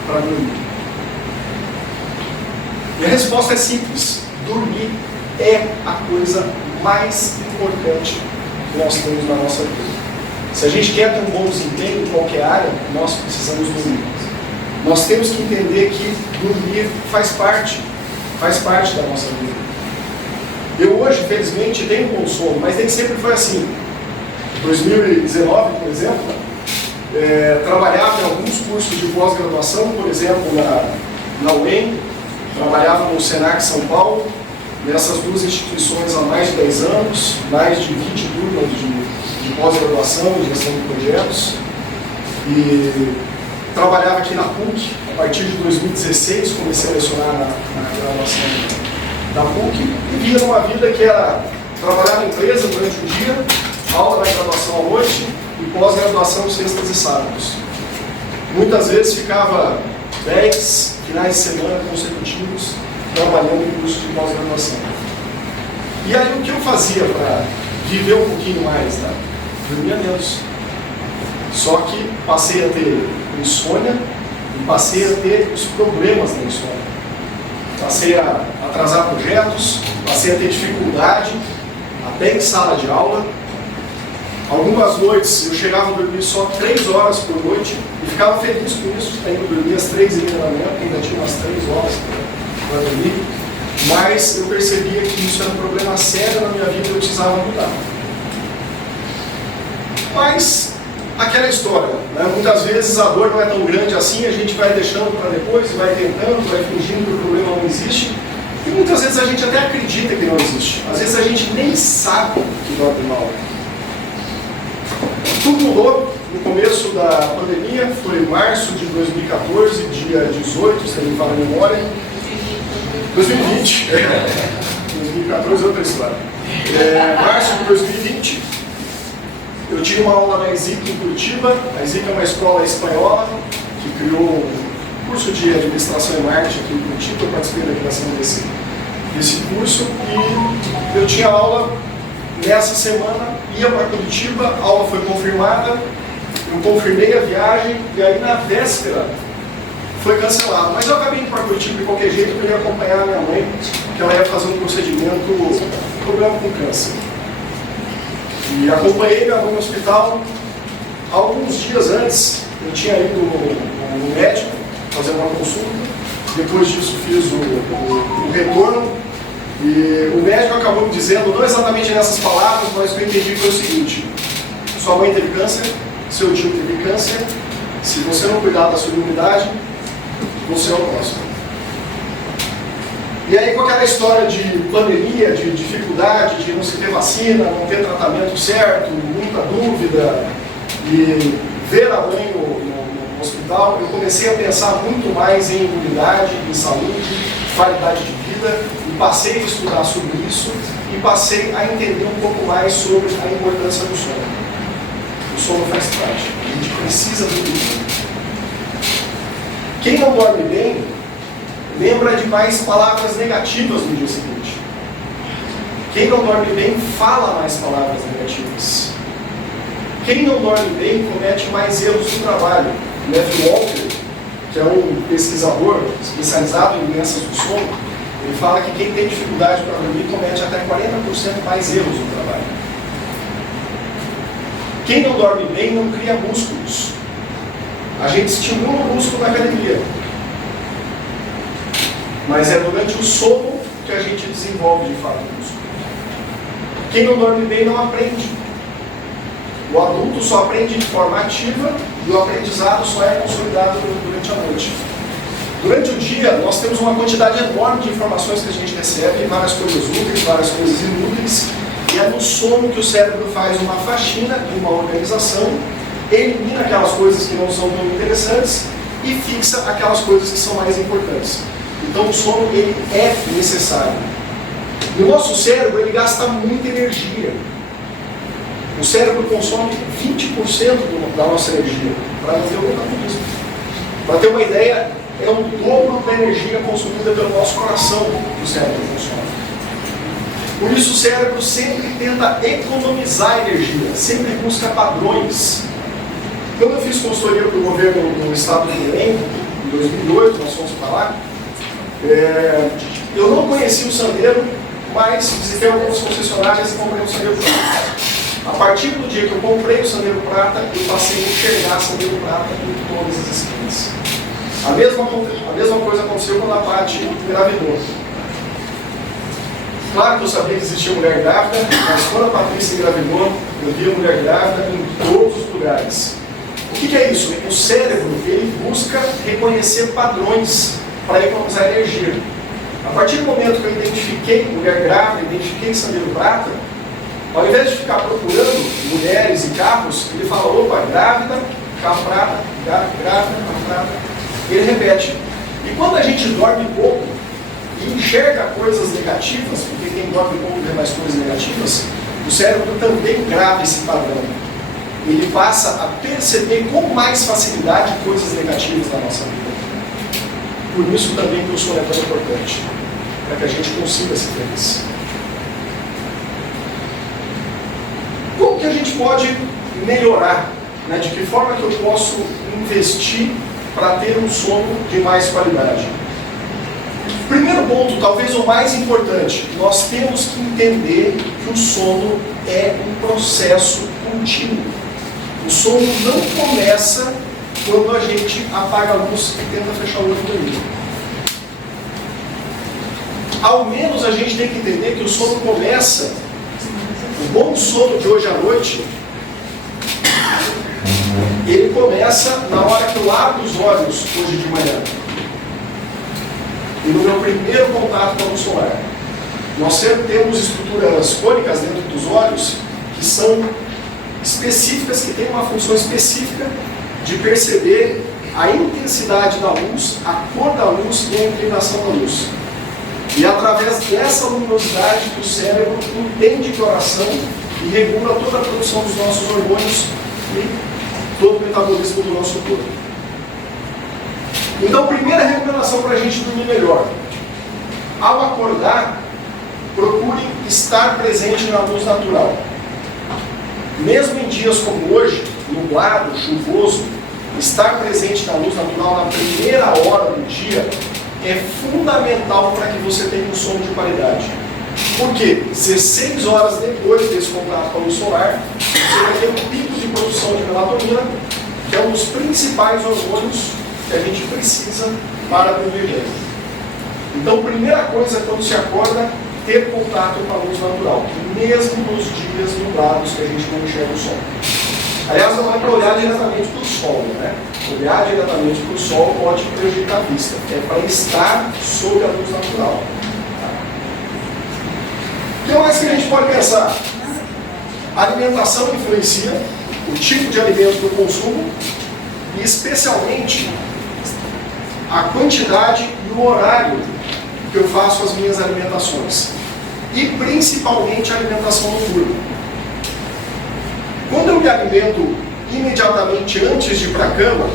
para dormir? E a resposta é simples. Dormir é a coisa mais importante que nós temos na nossa vida. Se a gente quer ter um bom desempenho em qualquer área, nós precisamos dormir. Nós temos que entender que dormir faz parte da nossa vida. Eu hoje, felizmente, tenho um bom sono, mas nem sempre foi assim. Em 2019, por exemplo, trabalhava em alguns cursos de pós-graduação, por exemplo, na UEM, trabalhava no Senac São Paulo, nessas 2 instituições há mais de 10 anos, mais de 20 turmas de pós-graduação, de gestão de projetos, e trabalhava aqui na PUC. A partir de 2016 comecei a lecionar na graduação da PUC e via numa vida que era trabalhar na empresa durante o dia, aula da graduação à noite e pós-graduação sextas e sábados. Muitas vezes ficava 10 finais de semana consecutivos trabalhando em curso de pós-graduação. E aí o que eu fazia para viver um pouquinho mais? Tá? Dormia menos. Só que passei a ter insônia e passei a ter os problemas da insônia. Passei a atrasar projetos, passei a ter dificuldade até em sala de aula. Algumas noites eu chegava a dormir só 3 horas por noite e ficava feliz com isso, ainda dormia às 3h30 da manhã, porque ainda tinha umas 3 horas para dormir. Mas eu percebia que isso era um problema sério na minha vida e eu precisava mudar. Mas aquela história, né? Muitas vezes a dor não é tão grande assim, a gente vai deixando para depois, vai tentando, vai fingindo que o problema não existe. E muitas vezes a gente até acredita que não existe. Às vezes a gente nem sabe que dorme mal. Tudo mudou no começo da pandemia, foi em março de 2014, dia 18, se me fala a memória. 2020. 2014 é outra história. Março de 2020, eu tive uma aula na ESIC em Curitiba. A ESIC é uma escola espanhola que criou um curso de administração e marketing aqui em Curitiba. Eu participei da criação desse curso e eu tinha aula nessa semana, ia para Curitiba, a aula foi confirmada, eu confirmei a viagem e aí na véspera foi cancelado. Mas eu acabei indo para Curitiba de qualquer jeito, eu ia acompanhar a minha mãe, que ela ia fazer um procedimento, problema com câncer. E acompanhei minha mãe no hospital. Alguns dias antes, eu tinha ido no médico fazer uma consulta. Depois disso, fiz o retorno. E o médico acabou me dizendo, não exatamente nessas palavras, mas o que eu entendi foi o seguinte: sua mãe teve câncer, seu tio teve câncer, se você não cuidar da sua imunidade, você é o próximo. E aí com aquela história de pandemia, de dificuldade, de não se ter vacina, não ter tratamento certo, muita dúvida, e ver a mãe no hospital, eu comecei a pensar muito mais em imunidade, em saúde, qualidade de vida, e passei a estudar sobre isso, e passei a entender um pouco mais sobre a importância do sono. O sono faz parte, a gente precisa do sono. Quem não dorme bem, lembra de mais palavras negativas no dia seguinte. Quem não dorme bem, fala mais palavras negativas. Quem não dorme bem, comete mais erros no trabalho. Matthew Walker, que é um pesquisador especializado em doenças do sono, ele fala que quem tem dificuldade para dormir comete até 40% mais erros no trabalho. Quem não dorme bem não cria músculos. A gente estimula o músculo na academia, mas é durante o sono que a gente desenvolve de fato o músculo. Quem não dorme bem não aprende. O adulto só aprende de forma ativa e o aprendizado só é consolidado durante a noite. Durante o dia, nós temos uma quantidade enorme de informações que a gente recebe, várias coisas úteis, várias coisas inúteis, e é no sono que o cérebro faz uma faxina e uma organização, elimina aquelas coisas que não são tão interessantes e fixa aquelas coisas que são mais importantes. Então o sono ele é necessário. E o nosso cérebro ele gasta muita energia. O cérebro consome 20% da nossa energia para manter o metabolismo. Para ter uma ideia, é o dobro da energia consumida pelo nosso coração que o cérebro consome. Por isso o cérebro sempre tenta economizar energia, sempre busca padrões. Quando eu fiz consultoria para o governo do estado do Belém, em 2008, nós fomos para lá, eu não conhecia o Sandero, mas visitei algumas concessionárias e comprei o Sandero Prata. A partir do dia que eu comprei o Sandero Prata, eu passei a enxergar Sandero Prata em todas as esquinas. A mesma coisa aconteceu quando a Paty engravidou. Claro que eu sabia que existia mulher grávida, mas quando a Patrícia engravidou, eu vi a mulher grávida em todos os lugares. O que é isso? O cérebro ele busca reconhecer padrões para economizar energia. A partir do momento que eu identifiquei mulher grávida, identifiquei Sandero Prata, ao invés de ficar procurando mulheres e carros, ele fala, opa, grávida, carro prata, grávida, carro prata. Ele repete. E quando a gente dorme pouco e enxerga coisas negativas, porque quem dorme pouco vê mais coisas negativas, o cérebro também grava esse padrão. Ele passa a perceber com mais facilidade coisas negativas da nossa vida. Por isso também que o sono é tão importante, para que a gente consiga ser feliz. Como que a gente pode melhorar? Né? De que forma que eu posso investir para ter um sono de mais qualidade? Primeiro ponto, talvez o mais importante, nós temos que entender que o sono é um processo contínuo. O sono não começa quando a gente apaga a luz e tenta fechar o olho e dormir. Ao menos a gente tem que entender que o sono começa, o bom sono de hoje à noite, ele começa na hora que eu abro os olhos hoje de manhã. E no meu primeiro contato com a luz solar. Nós sempre temos estruturas cônicas dentro dos olhos que são específicas, que têm uma função específica de perceber a intensidade da luz, a cor da luz e a inclinação da luz. E através dessa luminosidade o cérebro entende que oração e regula toda a produção dos nossos hormônios e todo o metabolismo do nosso corpo. Então, primeira recomendação para a gente dormir melhor. Ao acordar, procure estar presente na luz natural. Mesmo em dias como hoje, nublado, chuvoso, estar presente na luz natural na primeira hora do dia é fundamental para que você tenha um sono de qualidade. Porque 16 horas depois desse contato com a luz solar, você vai ter um pico de produção de melatonina, que é um dos principais hormônios que a gente precisa para dormir bem. Então, primeira coisa quando se acorda, ter contato com a luz natural, mesmo nos dias nublados que a gente não enxerga o sol. Aliás, não é para olhar diretamente para o sol, né? Olhar diretamente para o sol pode prejudicar a vista. É para estar sob a luz natural. O que mais que a gente pode pensar? A alimentação influencia o tipo de alimento que eu consumo e especialmente a quantidade e o horário que eu faço as minhas alimentações. E principalmente a alimentação noturna. Quando eu me alimento imediatamente antes de ir para a cama,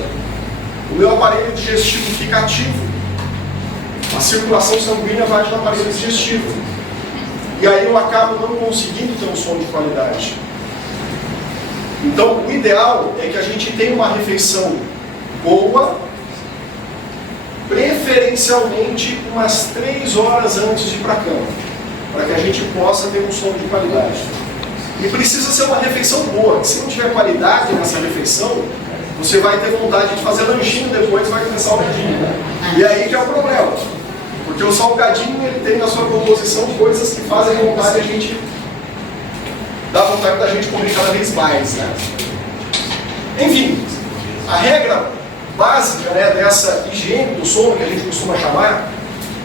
o meu aparelho digestivo fica ativo. A circulação sanguínea vai no aparelho digestivo. E aí eu acabo não conseguindo ter um sono de qualidade. Então, o ideal é que a gente tenha uma refeição boa, preferencialmente umas 3 horas antes de ir para a cama, para que a gente possa ter um sono de qualidade. E precisa ser uma refeição boa. Se não tiver qualidade nessa refeição, você vai ter vontade de fazer lanchinho depois e vai comer salgadinho. E aí que é o problema. Porque o salgadinho, ele tem na sua composição coisas que fazem vontade a gente... dá vontade da gente comer cada vez mais, né? Enfim, a regra básica, né, dessa higiene do sono, que a gente costuma chamar,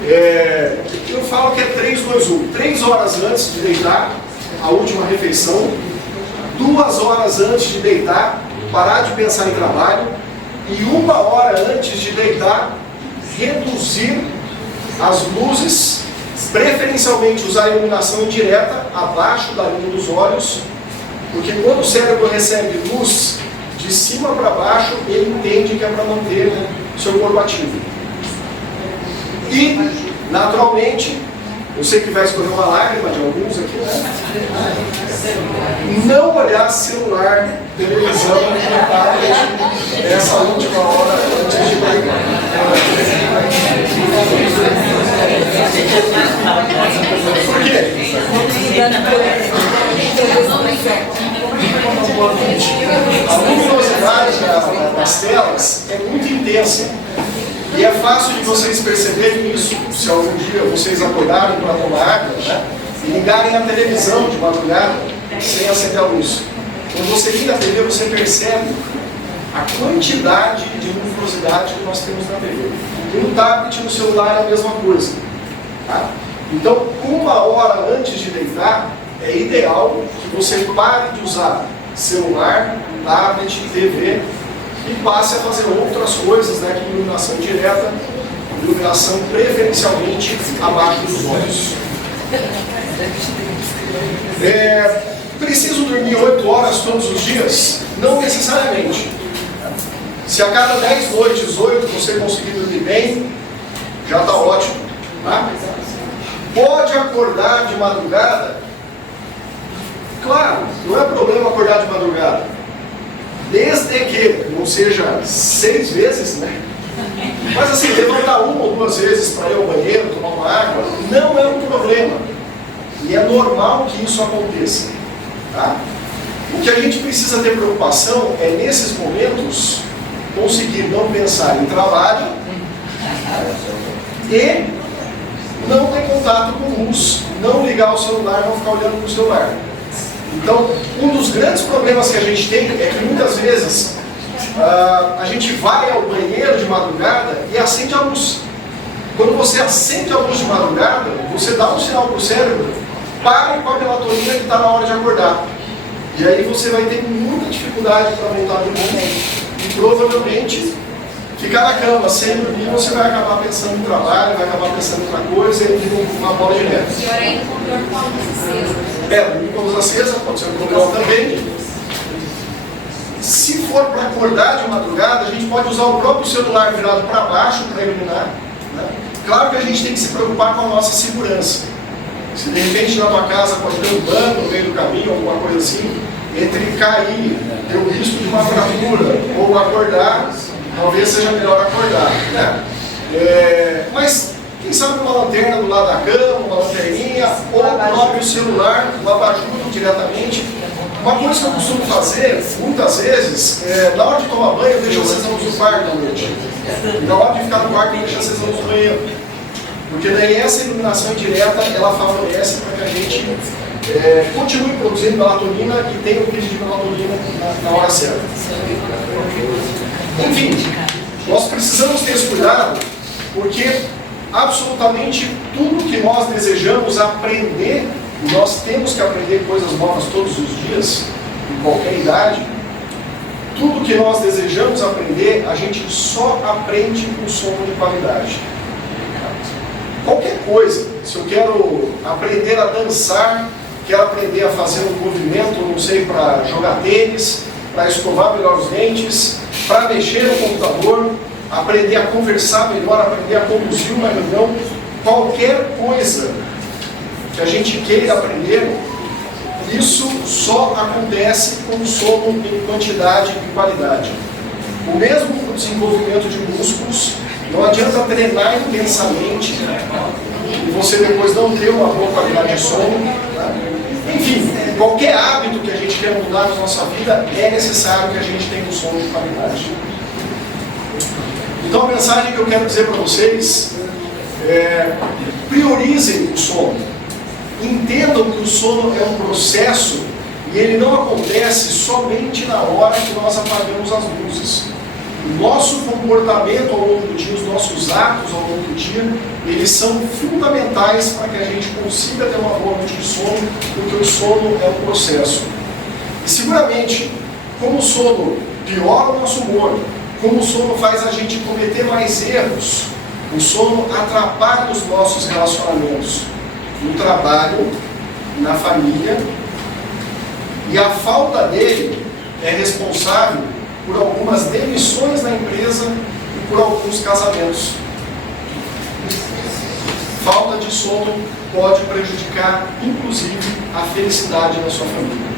eu falo que é 3, 2, 1. 3 horas antes de deitar, a última refeição. 2 horas antes de deitar, parar de pensar em trabalho. E 1 hora antes de deitar, reduzir as luzes, preferencialmente usar a iluminação indireta abaixo da linha dos olhos, porque quando o cérebro recebe luz de cima para baixo, ele entende que é para manter o seu corpo ativo. E, naturalmente, eu sei que vai escorrer uma lágrima de alguns aqui, né? Não olhar celular, televisão, tablet, essa última hora antes de deitar. Por quê? A luminosidade das telas é muito intensa. E é fácil de vocês perceberem isso se algum dia vocês acordarem para tomar água, né? E ligarem a televisão de madrugada sem acender a luz. Quando você liga a TV, você percebe a quantidade de luminosidade que nós temos na TV. E no tablet e no celular é a mesma coisa. Tá? Então, 1 hora antes de deitar, é ideal que você pare de usar celular, tablet, TV e passe a fazer outras coisas, né, que iluminação direta, iluminação preferencialmente abaixo dos olhos. Preciso dormir 8 horas todos os dias? Não necessariamente. Se a cada 10 noites, 8 você conseguir dormir bem, já está ótimo. Tá? Pode acordar de madrugada? Claro, não é problema acordar de madrugada. Desde que não seja 6 vezes, né? Mas assim, levantar 1 ou 2 vezes para ir ao banheiro, tomar uma água, não é um problema. E é normal que isso aconteça. Tá? O que a gente precisa ter preocupação é, nesses momentos, conseguir não pensar em trabalho e não ter contato com luz, não ligar o celular, não ficar olhando para o celular. Então, um dos grandes problemas que a gente tem é que muitas vezes a gente vai ao banheiro de madrugada e acende a luz. Quando você acende a luz de madrugada, você dá um sinal para o cérebro, pare com a melatonina que está na hora de acordar. E aí você vai ter muita dificuldade para voltar do mundo. E provavelmente, ficar na cama sem dormir, você vai acabar pensando em trabalho, vai acabar pensando em outra coisa e vira uma bola de neve. Pior ainda com dor com a luz acesa. Dormir com a luz acesa, pode ser um problema também. Se for para acordar de madrugada, a gente pode usar o próprio celular virado para baixo para iluminar. Né? Claro que a gente tem que se preocupar com a nossa segurança. Se de repente na tua casa pode ter um banco no meio do caminho, alguma coisa assim, entre cair, ter o risco de uma fratura ou acordar, talvez seja melhor acordar. Né? Mas quem sabe uma lanterna do lado da cama, uma lanterninha, ou o próprio celular, o abajur diretamente. Uma coisa que eu costumo fazer, muitas vezes, na hora de tomar banho, eu deixo acesa a luz do quarto à noite. E na hora de ficar no quarto, eu deixo acesa a luz do banheiro. Porque daí essa iluminação indireta, ela favorece para que a gente continue produzindo melatonina e tenha o pico de melatonina na hora certa. Enfim, nós precisamos ter esse cuidado, porque absolutamente tudo que nós desejamos aprender, nós temos que aprender coisas novas todos os dias, em qualquer idade. Tudo que nós desejamos aprender, a gente só aprende com sono de qualidade. Qualquer coisa, se eu quero aprender a dançar, quero aprender a fazer um movimento, não sei, para jogar tênis, para escovar melhor os dentes, para mexer no computador, aprender a conversar melhor, aprender a conduzir uma reunião, qualquer coisa que a gente queira aprender, isso só acontece com sono em quantidade e qualidade. O mesmo para o desenvolvimento de músculos, não adianta treinar intensamente e você depois não ter uma boa qualidade de sono. Tá? Enfim, qualquer hábito que a gente quer mudar na nossa vida, é necessário que a gente tenha um sono de qualidade. Então a mensagem que eu quero dizer para vocês é: priorizem o sono. Entendam que o sono é um processo e ele não acontece somente na hora que nós apagamos as luzes. O nosso comportamento ao longo do dia, os nossos atos ao longo do dia, eles são fundamentais para que a gente consiga ter uma boa noite de sono, porque o sono é um processo. E seguramente, como o sono piora o nosso humor, como o sono faz a gente cometer mais erros, o sono atrapalha os nossos relacionamentos no trabalho, na família, e a falta dele é responsável por algumas demissões na empresa e por alguns casamentos. Falta de sono pode prejudicar, inclusive, a felicidade da sua família.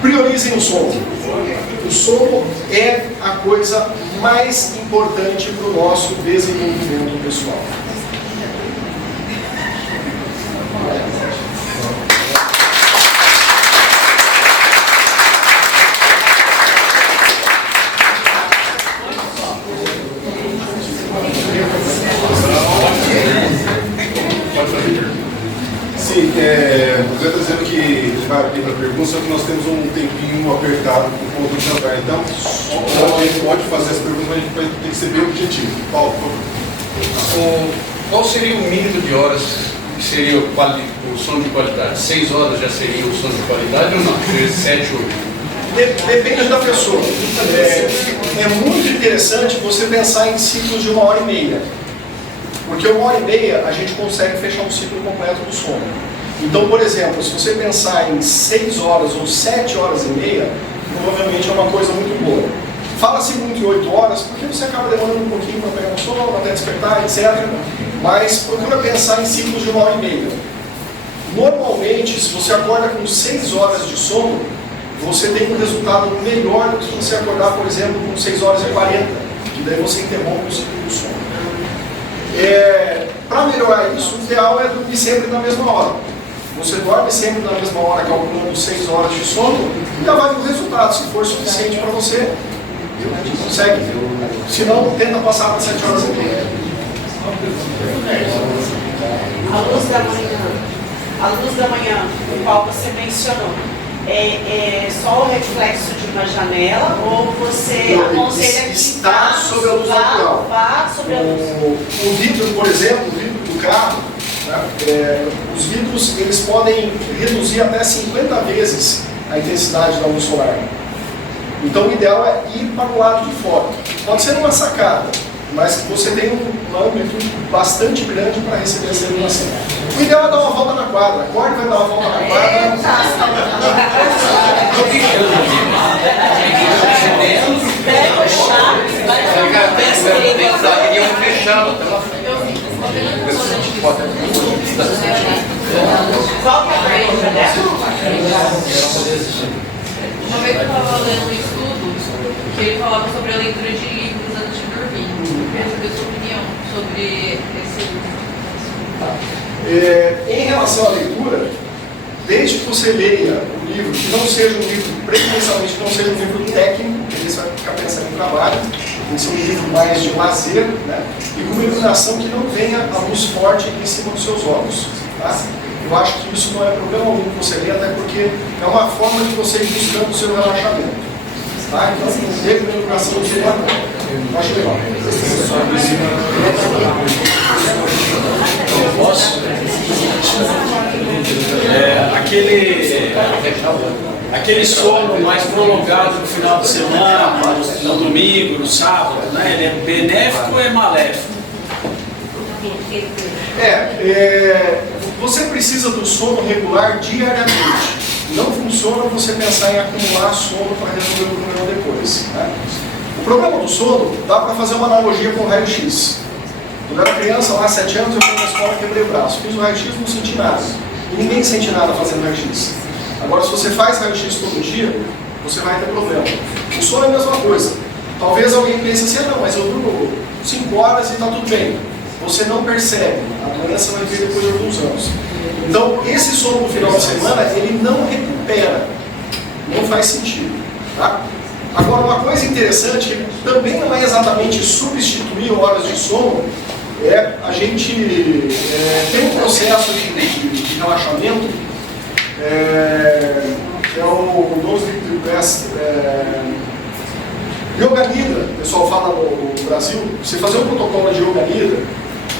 Priorizem o sono. O sono é a coisa mais importante para o nosso desenvolvimento pessoal. Sim, o Zé está dizendo que vai abrir para perguntas, só que nós temos um tempinho apertado por conta do jantar. Então, a gente pode fazer as perguntas, mas a gente vai ter que ser bem objetivo. Paulo, por favor. Qual seria o mínimo de horas que seria o sono de qualidade? 6 horas já seria o sono de qualidade ou não? Seria 7 ou 8? Depende da pessoa. É muito interessante você pensar em ciclos de 1h30. Porque 1h30 a gente consegue fechar um ciclo completo do sono. Então, por exemplo, se você pensar em 6 horas ou 7 horas e meia, provavelmente é uma coisa muito boa. Fala-se muito em 8 horas, porque você acaba demorando um pouquinho para pegar um sono, até despertar, etc. Mas procura pensar em ciclos de 1h30. Normalmente, se você acorda com 6 horas de sono, você tem um resultado melhor do que você acordar, por exemplo, com 6 horas e 40, que daí você interrompe o ciclo do sono. Para melhorar isso, o ideal é dormir sempre na mesma hora. Você dorme sempre na mesma hora, calculando 6 horas de sono, e já vai o resultado. Se for suficiente para você, consegue. Se não, tenta passar para 7 horas e meia. A luz da manhã, o qual você mencionou, é só o reflexo de uma janela ou você aconselha que está sobre a luz natural? Vá sobre a luz. O vidro, por exemplo, o vidro do carro, né, os vidros eles podem reduzir até 50 vezes a intensidade da luz solar. Então o ideal é ir para o lado de fora. Pode ser numa sacada, mas que você tenha uma amplitude bastante grande para receber essa iluminação. O ideal é dar uma volta na quadra. Acorde, vai dar uma volta na quadra. Qual que é a pergunta dela? Uma vez eu estava lendo um estudo que ele falava sobre a leitura de livros antes de dormir. Eu queria saber a sua opinião sobre esse livro. Em relação à leitura, desde que você leia um livro que não seja um livro, preferencialmente que não seja um livro técnico, porque você vai ficar pensando em trabalho, tem que ser um livro mais de lazer, né? E com uma iluminação que não venha a luz forte em cima dos seus olhos. Tá? Eu acho que isso não é problema algum que você lê, até porque é uma forma de você ir buscando o seu relaxamento. Tá? Então, teve uma iluminação do seu lado. Eu acho legal. Posso? Aquele sono mais prolongado no final de semana, no domingo, no sábado, né? Ele é benéfico ou é maléfico? Você precisa do sono regular diariamente. Não funciona você pensar em acumular sono para resolver o problema depois. Né? O problema do sono, dá para fazer uma analogia com o raio-x. Quando eu era criança, lá 7 anos, eu fui na escola, quebrei o braço. Fiz o raio-x, não senti nada. E ninguém sente nada fazendo raio-x. Agora, se você faz raio-x todo dia, você vai ter problema. O sono é a mesma coisa. Talvez alguém pense assim, não, mas eu durmo 5 horas e está tudo bem. Você não percebe. A doença vai vir depois de alguns anos. Então, esse sono no final de semana, ele não recupera. Não faz sentido. Tá? Agora, uma coisa interessante, que também não é exatamente substituir horas de sono, a gente tem um processo de relaxamento, que é o 12 Best Yoga Nidra, o pessoal fala no Brasil. Você fazer um protocolo de Yoga Nidra,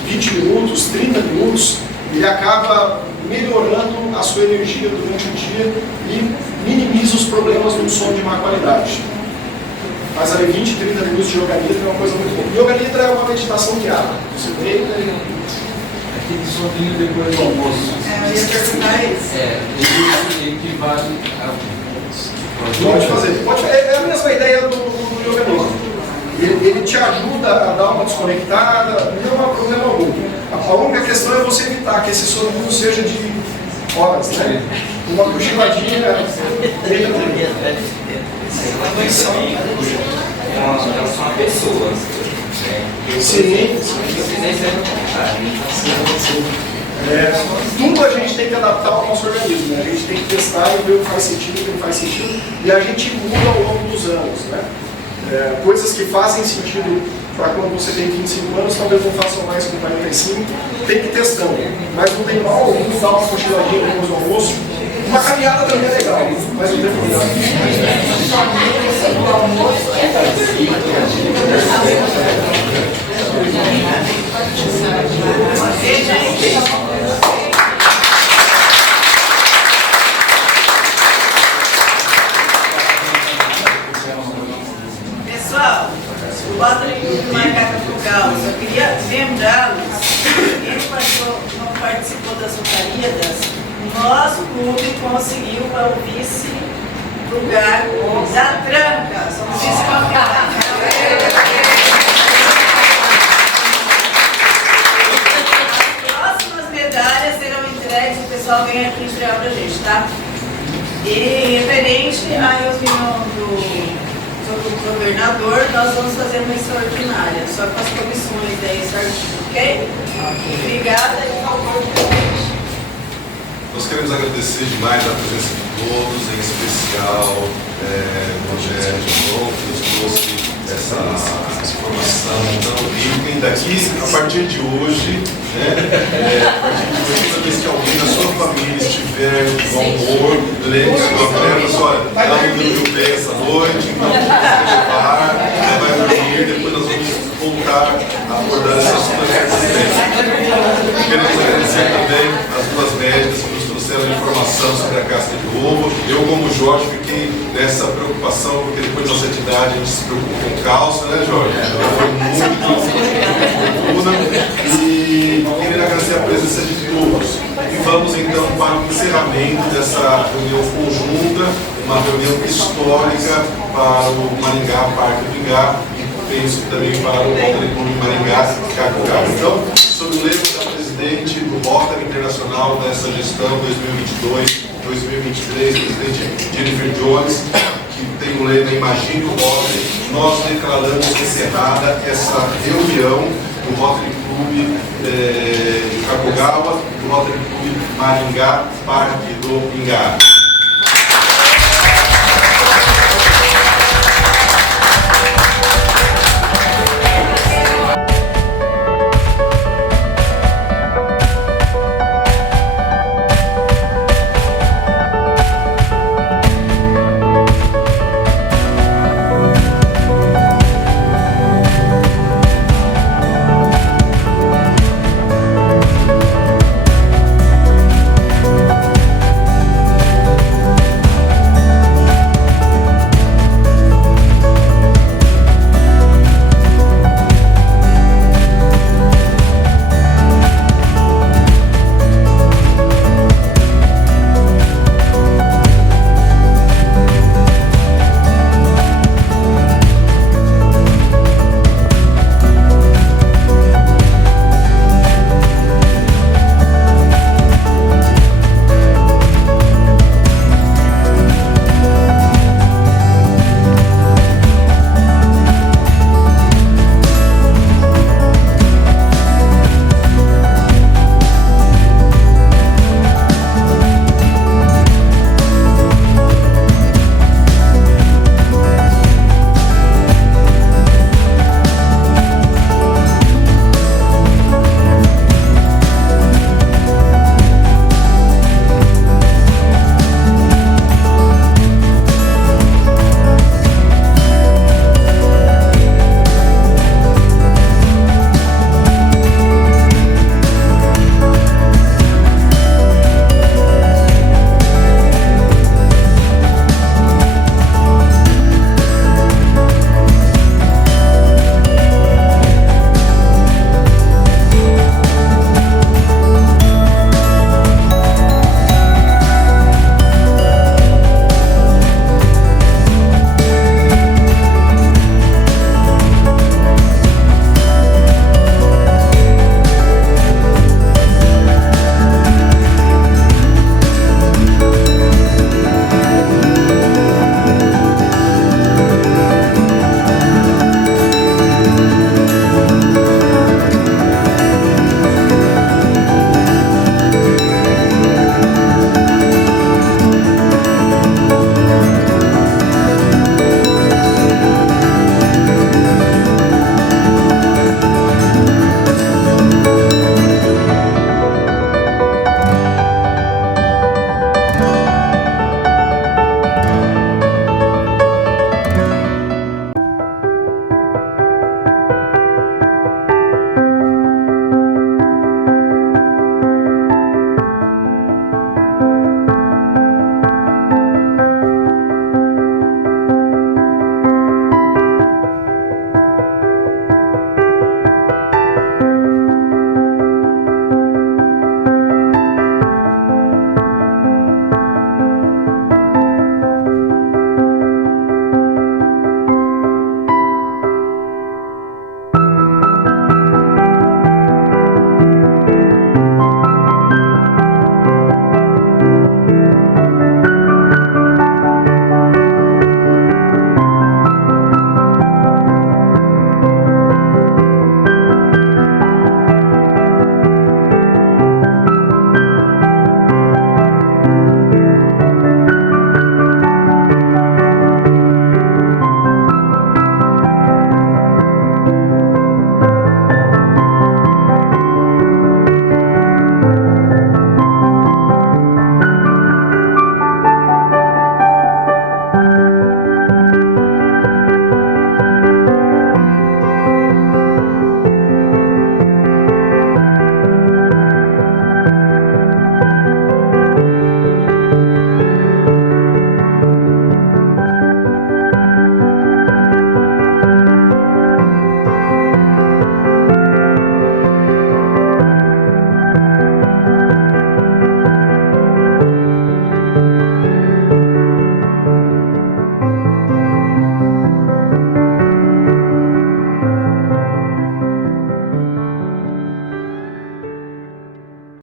20 minutos, 30 minutos, ele acaba melhorando a sua energia durante o dia e minimiza os problemas do sono de má qualidade. Mas ali 20, 30 minutos de Yoga Nidra é uma coisa muito boa. Yoga Nidra é uma meditação guiada. Você deita e... Aquele soninho depois do almoço. Eu ia perguntar isso. Ele equivale a... Pode fazer. É a mesma ideia do Yoga Nidra. Ele te ajuda a dar uma desconectada, não há problema algum. A única questão é você evitar que esse sono não seja de horas, né? Uma cochiladinha. São pessoas. Sim. Tudo a gente tem que adaptar ao nosso organismo, né? A gente tem que testar e ver o que faz sentido, o que não faz sentido, e a gente muda ao longo dos anos, né? Coisas que fazem sentido para quando você tem 25 anos, talvez não façam mais com 45, tem que ir testando. Mas não tem mal algum dar uma cochiladinha depois do almoço. Uma caminhada também é legal, mas não tem problema. Pessoal, o Rotary Clube Macaca Frugal, só queria lembrá-los, quem não participou das Olimpíadas, o nosso clube conseguiu para o vice-lugar da tranca, somos vice-campeões. As próximas medalhas serão entregues, o pessoal vem aqui entregar pra gente, tá? E referente à reunião do governador, nós vamos fazer uma extraordinária, só com as comissões aí certinho, ok? Obrigada e por favor, Nós queremos agradecer demais a presença de todos, em especial Rogério João, que nos trouxe essa informação tão rica. E daqui, a partir de hoje, toda vez que alguém da sua família estiver com amor, lembre-se do André, olha, ela não dormiu bem essa noite, então vamos levar, vai dormir, depois nós vamos voltar a abordar essas coisas. Queremos agradecer também as duas médicas que nos trouxeram informação sobre a casca de ovo. Eu, como Jorge, fiquei nessa preocupação, porque depois da nossa idade a gente se preocupa com cálcio, né, Jorge? Foi muito oportuna. E queria agradecer a presença de todos. E vamos então para o encerramento dessa reunião conjunta, uma reunião histórica para o Maringá Parque do Ingá e penso também para o Rotary Clube Maringá Capital. Então, sob o lema da presidente do Rotary Internacional dessa gestão 2022-2023, presidente Jennifer Jones, que tem o lema Imagine o Rotary, nós declaramos encerrada essa reunião do Rotary Clube de Kakogawa, do Rotary Clube Maringá Parque do Ingá.